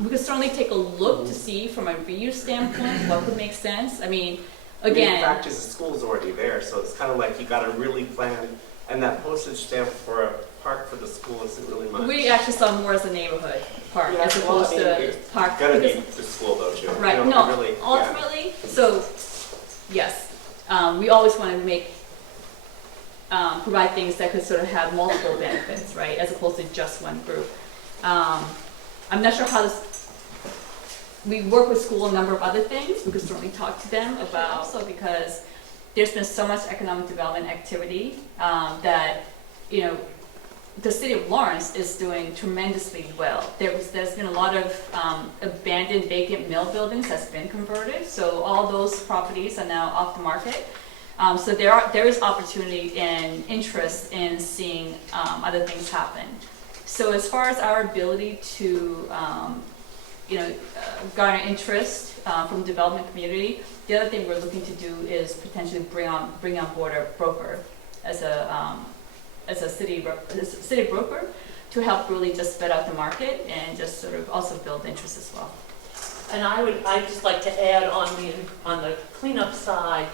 We could certainly take a look to see from a reuse standpoint what would make sense. I mean, In again, fact, the school's already there, so it's kind of like you gotta really plan, and that postage stamp for a park for the school isn't really much. we actually saw more as a neighborhood park Yeah, as well, opposed I mean, to you're park. Gonna because- need the school though, too. Right, You know, no, really, yeah. ultimately, so, yes, we always want to provide things that could sort of have multiple benefits, right, as opposed to just one group. I'm not sure how this, we work with school a number of other things, we could certainly talk to them about, also because there's been so much economic development activity, that, you know, the city of Lawrence is doing tremendously well. There's been a lot of abandoned vacant mill buildings that's been converted, so all those properties are now off the market. So there is opportunity and interest in seeing other things happen. So as far as our ability to garner interest from the development community, the other thing we're looking to do is potentially bring on board a broker as a city broker to help really just vet out the market and just sort of also build interest as well. And I'd just like to add on the cleanup side,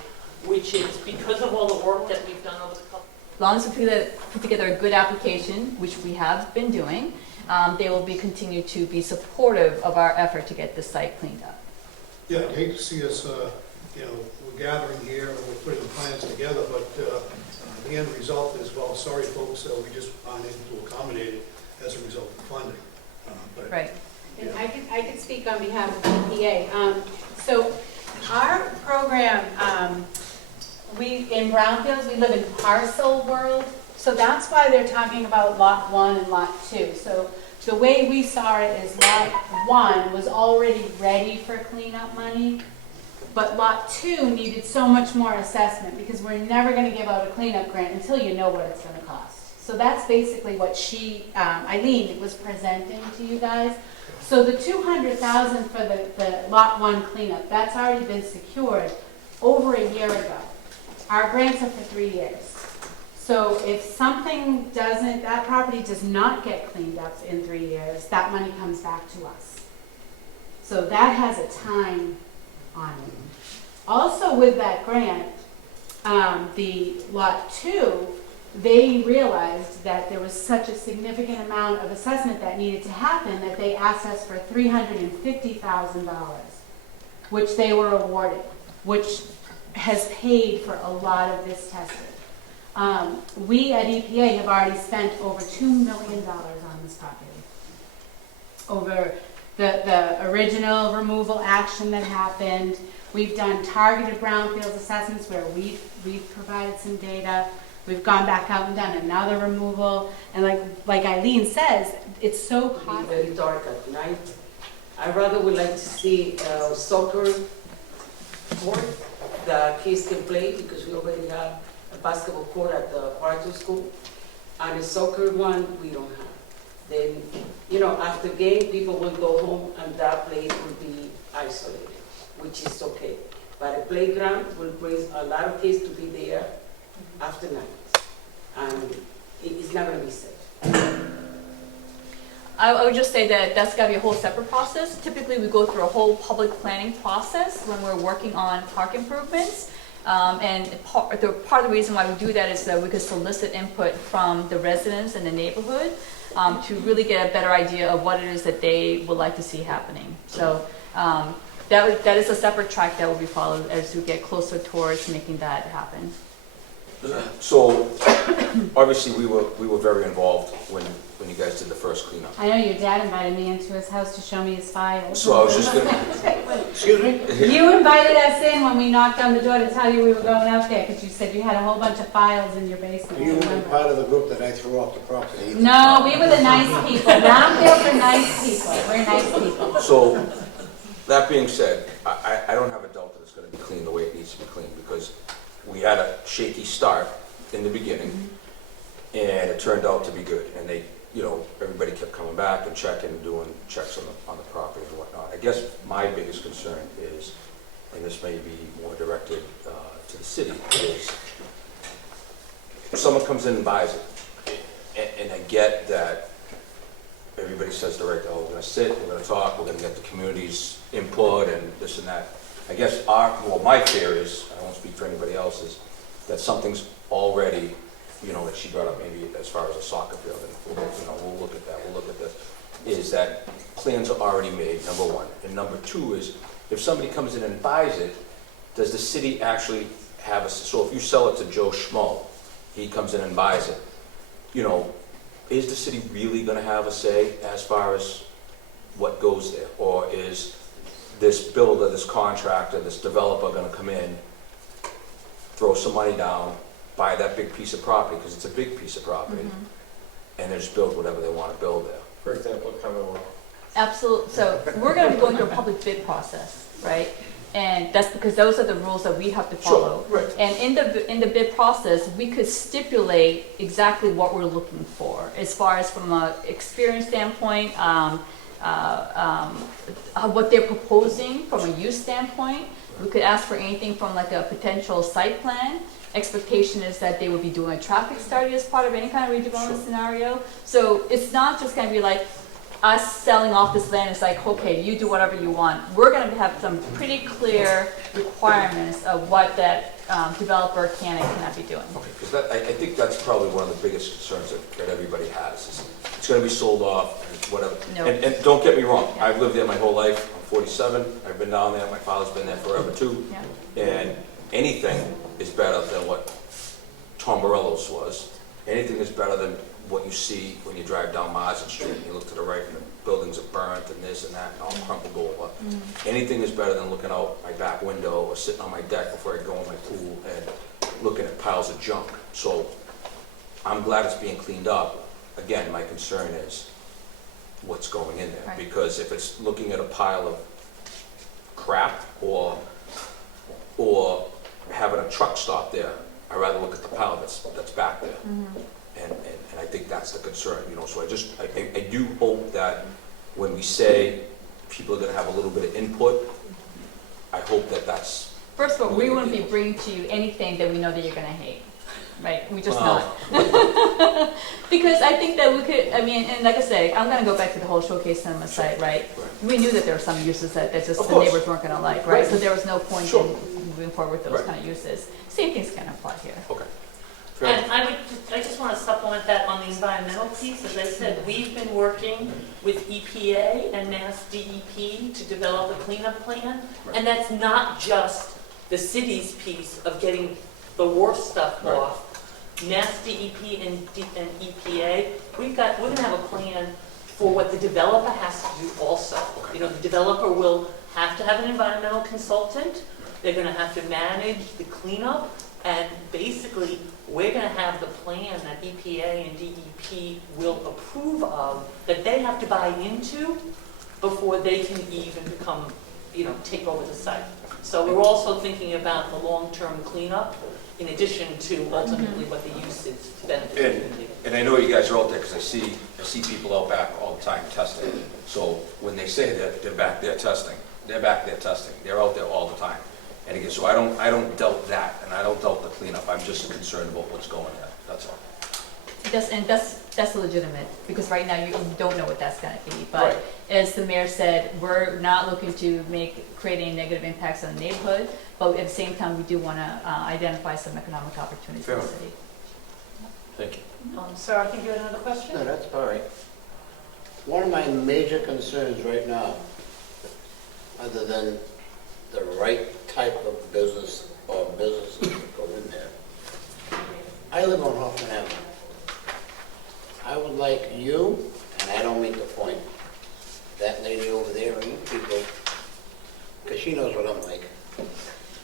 which is because of all the work that we've done over the couple. As long as we put together a good application, which we have been doing, they will continue to be supportive of our effort to get the site cleaned up. Yeah, I'd hate to see us, we're gathering here and we're putting plans together, but the end result is, well, sorry folks, we just aren't able to accommodate it as a result of funding. But Right. And I could speak on behalf of EPA. So our program, in Brownfields, we live in parcel world. So that's why they're talking about lot 1 and lot 2. So the way we saw it is lot 1 was already ready for cleanup money, but lot 2 needed so much more assessment because we're never going to give out a cleanup grant until you know what it's going to cost. So that's basically what Eileen was presenting to you guys. So the $200,000 for the lot 1 cleanup, that's already been secured over a year ago. Our grants are for 3 years. So if something that property does not get cleaned up in 3 years, that money comes back to us. So that has a time on it. Also with that grant, the lot 2, they realized that there was such a significant amount of assessment that needed to happen that they asked us for $350,000, which they were awarded, which has paid for a lot of this testing. We at EPA have already spent over $2 million on this property. Over the original removal action that happened. We've done targeted brownfields assessments where we've provided some data. We've gone back out and done another removal. And like Eileen says, it's so Be costly. very dark at night. I rather would like to see a soccer court that kids can play because we already have a basketball court at the Parto school. And a soccer one, we don't have. Then, after game, people will go home and that place will be isolated, which is okay. But a playground will bring a lot of kids to be there after night. And it's not going to be safe. I would just say that that's got to be a whole separate process. Typically, we go through a whole public planning process when we're working on park improvements. And part of the reason why we do that is that we could solicit input from the residents in the neighborhood to really get a better idea of what it is that they would like to see happening. So that is a separate track that will be followed as we get closer towards making that happen. So, obviously, we were very involved when you guys did the first cleanup. I know your dad invited me into his house to show me his files. So I was just gonna, excuse me? You invited us in when we knocked on the door to tell you we were going out there because you said you had a whole bunch of files in your basement. You weren't remember? part of the group that I threw off the property either. No, we were the nice people. Brownfields are nice people. We're nice people. so, that being said, I don't have a doubt that it's gonna be clean the way it needs to be cleaned, because we had a shaky start in the beginning, and it turned out to be good, and everybody kept coming back and checking and doing checks on the property and whatnot. I guess my biggest concern is, and this may be more directed to the city, is if someone comes in and buys it, and I get that everybody says direct, oh, we're gonna sit, we're gonna talk, we're gonna get the community's input and this and that. I guess my fear is, I won't speak for anybody else, is that something's already, that she brought up maybe as far as a soccer field, and we'll look at that, we'll look at this, is that plans are already made, number one. And number two is, if somebody comes in and buys it, does the city actually have so if you sell it to Joe Schmo, he comes in and buys it, is the city really gonna have a say as far as what goes there? Or is this builder, this contractor, this developer gonna come in, throw some money down, buy that big piece of property, because it's a big piece of property, and they just build whatever they want to build there? For example, Commonwealth. Absolutely. So we're going to be going through a public bid process, right? And that's because those are the rules that we have to follow. Sure, right. And in the bid process, we could stipulate exactly what we're looking for, as far as from an experience standpoint, what they're proposing from a use standpoint. We could ask for anything from like a potential site plan. Expectation is that they would be doing a traffic study as part of any kind of redevelopment scenario. So it's not just going to be like us selling off this land. It's like, okay, you do whatever you want. We're going to have some pretty clear requirements of what that developer can and cannot be doing. Okay, because I think that's probably one of the biggest concerns that everybody has. Is it's going to be sold off and whatever. No. And don't get me wrong, Yeah. I've lived there my whole life. I'm 47. I've been down there. My father's been there forever too. Yeah. And anything is better than what Tombarello's was. Anything is better than what you see when you drive down Marsden Street and you look to the right and the buildings are burnt and this and that and all crumpled over. Anything is better than looking out my back window or sitting on my deck before I go in my pool and looking at piles of junk. So I'm glad it's being cleaned up. Again, my concern is what's going in there. Right. Because if it's looking at a pile of crap or having a truck stop there, I'd rather look at the pile that's back there. And I think that's the concern, so I do hope that when we say people are gonna have a little bit of input, I hope that's. First of all, we wouldn't be bringing to you anything that we know that you're going to hate. Right? We just Well. not. Because I think that we could, and like I say, I'm going to go back to the whole showcase cinema site, right? We knew that there were some uses that just Of the course. neighbors weren't going to like, right? Right. So there was no point Sure. in moving forward with those Right. kind of uses. Same thing's going to apply here. Okay. And I just want to supplement that on the environmental piece. As I said, we've been working with EPA and Mass DEP to develop a cleanup plan. Right. And that's not just the city's piece of getting the worst stuff Right. off. Mass DEP and EPA, we're going to have a plan for what the developer has to do also. Okay. The developer will have to have an environmental consultant. They're going to have to manage the cleanup. And basically, we're going to have the plan that EPA and DEP will approve of, that they have to buy into before they can even become, take over the site. So we're also thinking about the long-term cleanup, in addition to ultimately what the use is to benefit the community. And I know you guys are out there because I see people out back all the time testing. So when they say that they're back there testing, they're back there testing. They're out there all the time. And again, so I don't doubt that, and I don't doubt the cleanup. I'm just concerned about what's going there. That's all. That's legitimate, because right now you don't know what that's going to be. But Right. as the mayor said, we're not looking to create any negative impacts on the neighborhood, but at the same time, we do want to identify some economic opportunities for the Fair city. Thank you. Sir, I think you had another question? No, that's all right. One of my major concerns right now, other than the right type of business or businesses that go in there, I live on Hoffman Avenue. I would like you, and I don't mean to point that lady over there and you people, because she knows what I'm like,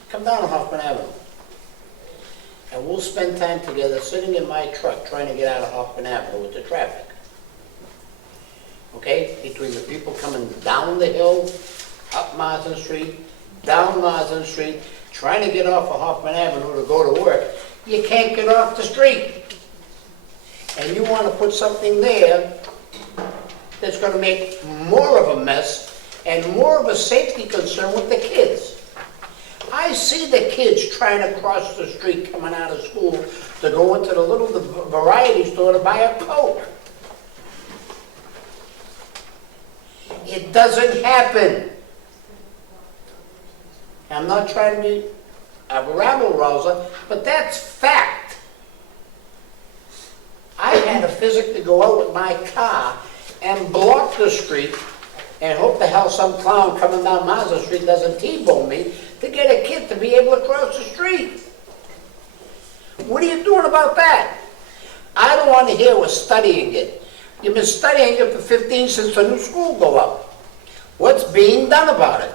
come down to Hoffman Avenue. And we'll spend time together sitting in my truck trying to get out of Hoffman Avenue with the traffic. Okay? Between the people coming down the hill, up Marsden Street, down Marsden Street, trying to get off of Hoffman Avenue to go to work, you can't get off the street. And you want to put something there that's gonna make more of a mess and more of a safety concern with the kids. I see the kids trying to cross the street coming out of school to go into the little variety store to buy a Coke. It doesn't happen. I'm not trying to be a rabble-rouser, but that's fact. I had to physically go out with my car and block the street and hope the hell some clown coming down Mazda Street doesn't T-bone me to get a kid to be able to cross the street. What are you doing about that? I don't want to hear we're studying it. You've been studying it for 15 since the new school go up. What's being done about it?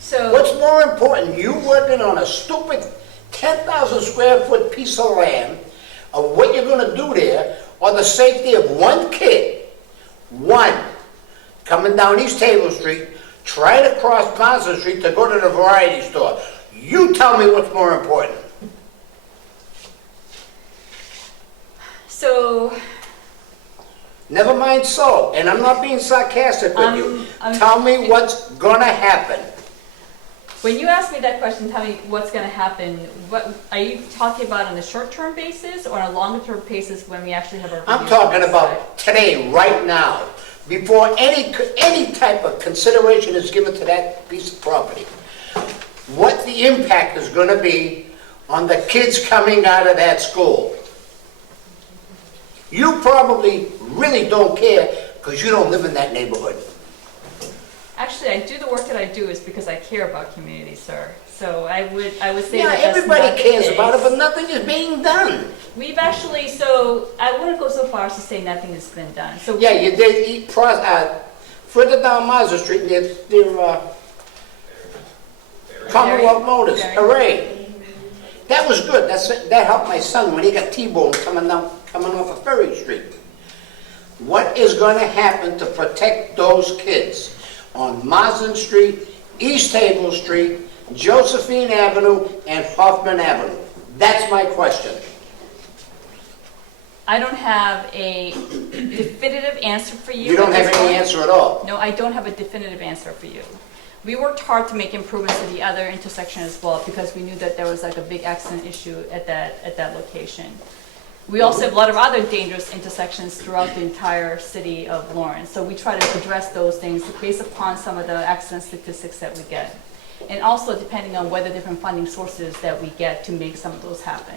So, What's more important, you working on a stupid 10,000 square foot piece of land of what you're going to do there, or the safety of one kid, one, coming down East Table Street, trying to cross Plaza Street to go to the variety store? You tell me what's more important. so Never mind so, and I'm not being sarcastic with you. Tell me what's going to happen. when you ask me that question, tell me what's going to happen. What are you talking about on a short-term basis or on a longer-term basis when we actually have our? I'm reviews on talking this about side? today, right now, before any type of consideration is given to that piece of property. What the impact is going to be on the kids coming out of that school. You probably really don't care because you don't live in that neighborhood. Actually, I do the work that I do is because I care about community, sir. So I would say Yeah, that that's everybody not the cares about it, case. but nothing is being done. We've actually, so I wouldn't go so far as to say nothing has been done. So Yeah, you did eat further down Mazda Street near Commonwealth Motors. Very. Hooray! That was good. That helped my son when he got T-boned coming off of Ferry Street. What is going to happen to protect those kids on Marsden Street, East Table Street, Josephine Avenue, and Hoffman Avenue? That's my question. I don't have a definitive answer for you. You don't at have this any point. answer at all. No, I don't have a definitive answer for you. We worked hard to make improvements to the other intersection as well because we knew that there was like a big accident issue at that location. We also have a lot of other dangerous intersections throughout the entire city of Lawrence. So we try to address those things based upon some of the accident statistics that we get. And also depending on whether different funding sources that we get to make some of those happen.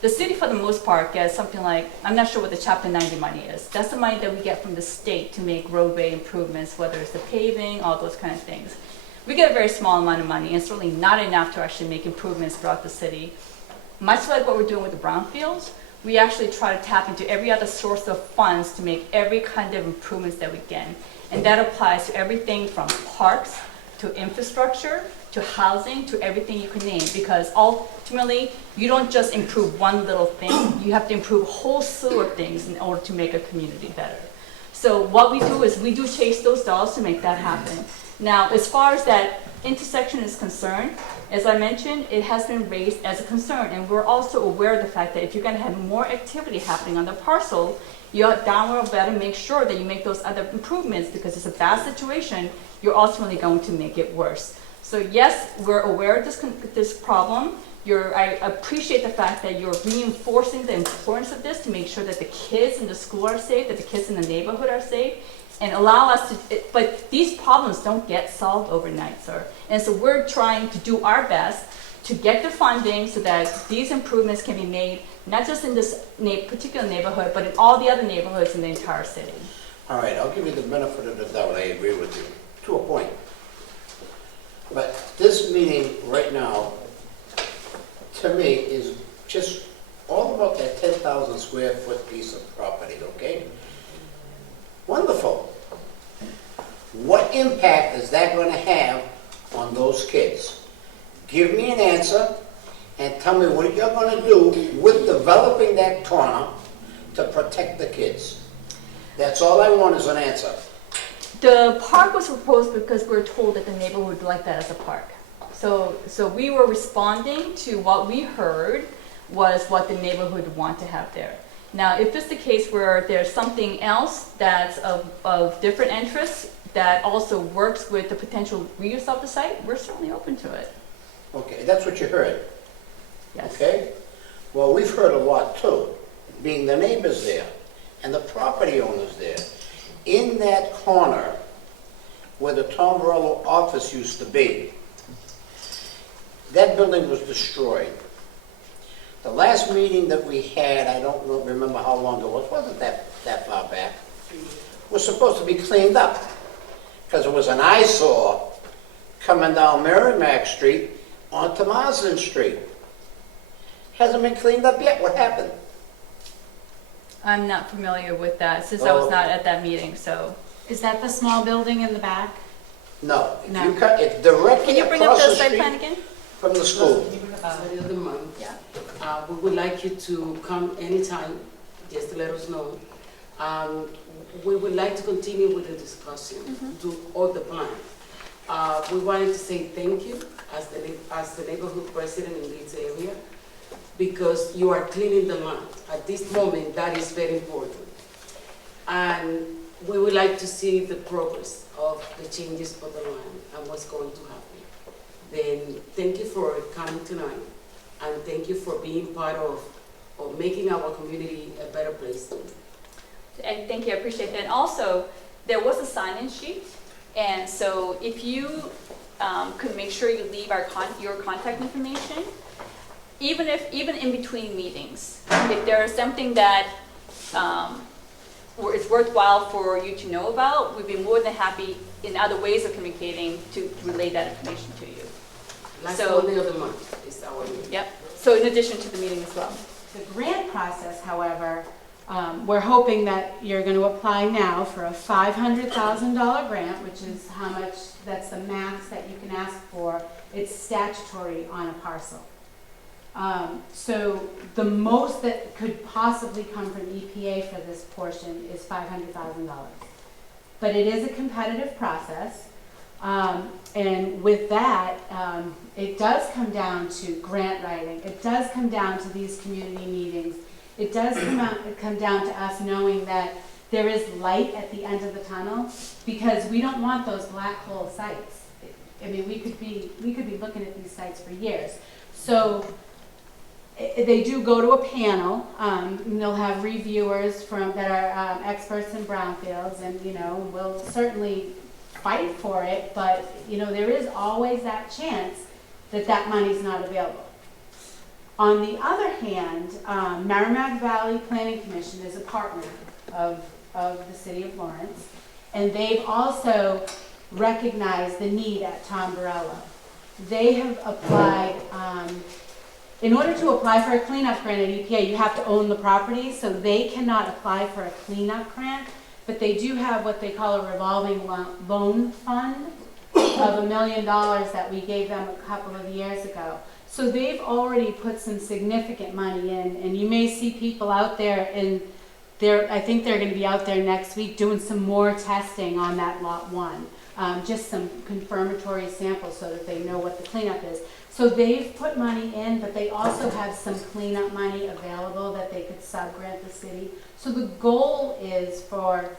The city, for the most part, gets something like, I'm not sure what the Chapter 90 money is. That's the money that we get from the state to make roadway improvements, whether it's the paving, all those kind of things. We get a very small amount of money, and certainly not enough to actually make improvements throughout the city. Much like what we're doing with the brownfields, we actually try to tap into every other source of funds to make every kind of improvements that we can. And that applies to everything from parks, to infrastructure, to housing, to everything you can name, because ultimately, you don't just improve one little thing, you have to improve a whole slew of things in order to make a community better. So what we do is we do chase those dollars to make that happen. Now, as far as that intersection is concerned, as I mentioned, it has been raised as a concern, and we're also aware of the fact that if you're gonna have more activity happening on the parcel, you downward better make sure that you make those other improvements, because it's a bad situation, you're ultimately going to make it worse. So yes, we're aware of this problem. I appreciate the fact that you're reinforcing the importance of this to make sure that the kids in the school are safe, that the kids in the neighborhood are safe, and allow us to, but these problems don't get solved overnight, sir. And so we're trying to do our best to get the funding so that these improvements can be made, not just in this particular neighborhood, but in all the other neighborhoods in the entire city. All right, I'll give you the benefit of the doubt. I agree with you, to a point. But this meeting right now, to me, is just all about that 10,000 square foot piece of property, okay? Wonderful. What impact is that going to have on those kids? Give me an answer and tell me what you're going to do with developing that corner to protect the kids. That's all I want is an answer. The park was proposed because we were told that the neighborhood would like that as a park. So we were responding to what we heard was what the neighborhood would want to have there. Now, if it's the case where there's something else that's of different interest that also works with the potential reuse of the site, we're certainly open to it. Okay, that's what you heard, Yes. okay? Well, we've heard a lot too, being the neighbors there and the property owners there. In that corner where the Tombarello office used to be, that building was destroyed. The last meeting that we had, I don't remember how long it was, wasn't that far back, was supposed to be cleaned up, because it was an eyesore coming down Merrimack Street onto Marsden Street. Hasn't been cleaned up yet. What happened? I'm not familiar with that since I was Oh. not at that meeting, so. Is that the small building in the back? No. If No. you cut, it's directly Can you bring up across the the site street plan again? from the school. The other month, Yeah. we would like you to come anytime, just to let us know. We would like to continue with the discussion, do all the plan. We wanted to say thank you as the neighborhood president in this area, because you are cleaning the land. At this moment, that is very important. And we would like to see the progress of the changes for the land and what's going to happen. Then, thank you for coming tonight, and thank you for being part of making our community a better place. And thank you, I appreciate that. And also, there was a sign-in sheet, and so if you could make sure you leave your contact information, even in between meetings, if there is something that it's worthwhile for you to know about, we'd be more than happy in other ways of communicating to relay that information to you. Last So- Monday of the month is our meeting. Yep, so in addition to the meeting as well. The grant process, however, we're hoping that you're going to apply now for a $500,000 grant, which is how much, that's the max that you can ask for. It's statutory on a parcel. So the most that could possibly come from EPA for this portion is $500,000. But it is a competitive process. And with that, it does come down to grant writing. It does come down to these community meetings. It does come down to us knowing that there is light at the end of the tunnel, because we don't want those black hole sites. I mean, we could be looking at these sites for years. So they do go to a panel, and they'll have reviewers that are experts in brownfields, and we'll certainly fight for it, but there is always that chance that that money's not available. On the other hand, Merrimack Valley Planning Commission is a partner of the city of Lawrence, and they've also recognized the need at Tombarello. They have applied, in order to apply for a cleanup grant at EPA, you have to own the property, so they cannot apply for a cleanup grant, but they do have what they call a revolving loan fund of $1 million that we gave them a couple of years ago. So they've already put some significant money in, and you may see people out there I think they're going to be out there next week doing some more testing on that lot 1, just some confirmatory samples so that they know what the cleanup is. So they've put money in, but they also have some cleanup money available that they could sub-grant the city. So the goal is for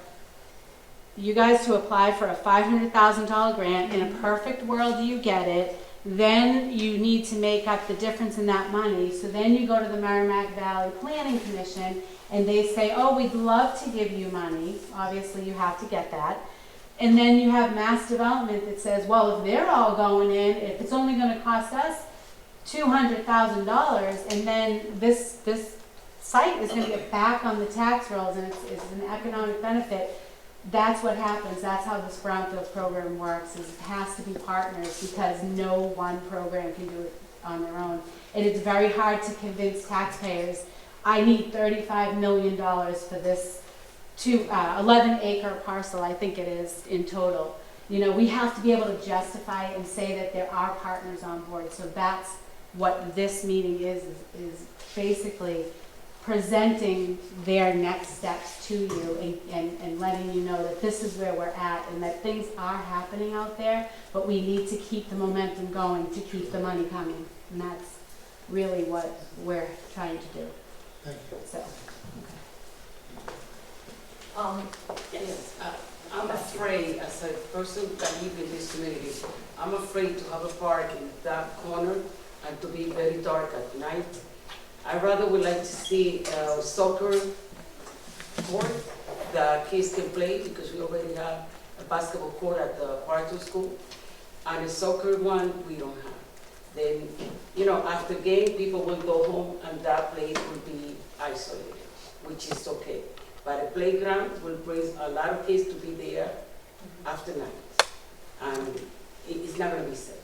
you guys to apply for a $500,000 grant. In a perfect world, you get it. Then you need to make up the difference in that money. So then you go to the Merrimack Valley Planning Commission, and they say, oh, we'd love to give you money. Obviously, you have to get that. And then you have mass development that says, well, if they're all going in, if it's only going to cost us $200,000, and then this site is going to get back on the tax rolls, and it's an economic benefit. That's what happens. That's how this brownfield program works. Is it has to be partners, because no one program can do it on their own. And it's very hard to convince taxpayers, I need $35 million for this 11-acre parcel, I think it is in total. We have to be able to justify it and say that there are partners on board. So that's what this meeting is basically presenting their next steps to you and letting you know that this is where we're at, and that things are happening out there, but we need to keep the momentum going to keep the money coming. And that's really what we're trying to do. Thank you. So, Yes, I'm afraid, as a person that lives in this community, I'm afraid to have a park in that corner and to be very dark at night. I rather would like to see a soccer court that kids can play, because we already have a basketball court at the Parkview School, and a soccer one we don't have. Then, after game, people will go home and that place will be isolated, which is okay. But a playground will bring a lot of kids to be there after night, and it's not gonna be safe.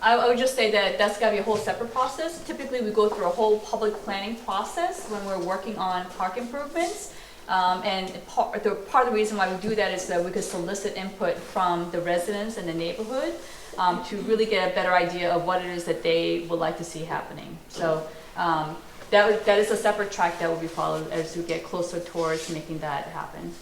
I would just say that that's gotta be a whole separate process. Typically, we go through a whole public planning process when we're working on park improvements. And part of the reason why we do that is that we could solicit input from the residents in the neighborhood to really get a better idea of what it is that they would like to see happening. So that is a separate track that will be followed as we get closer towards making that happen.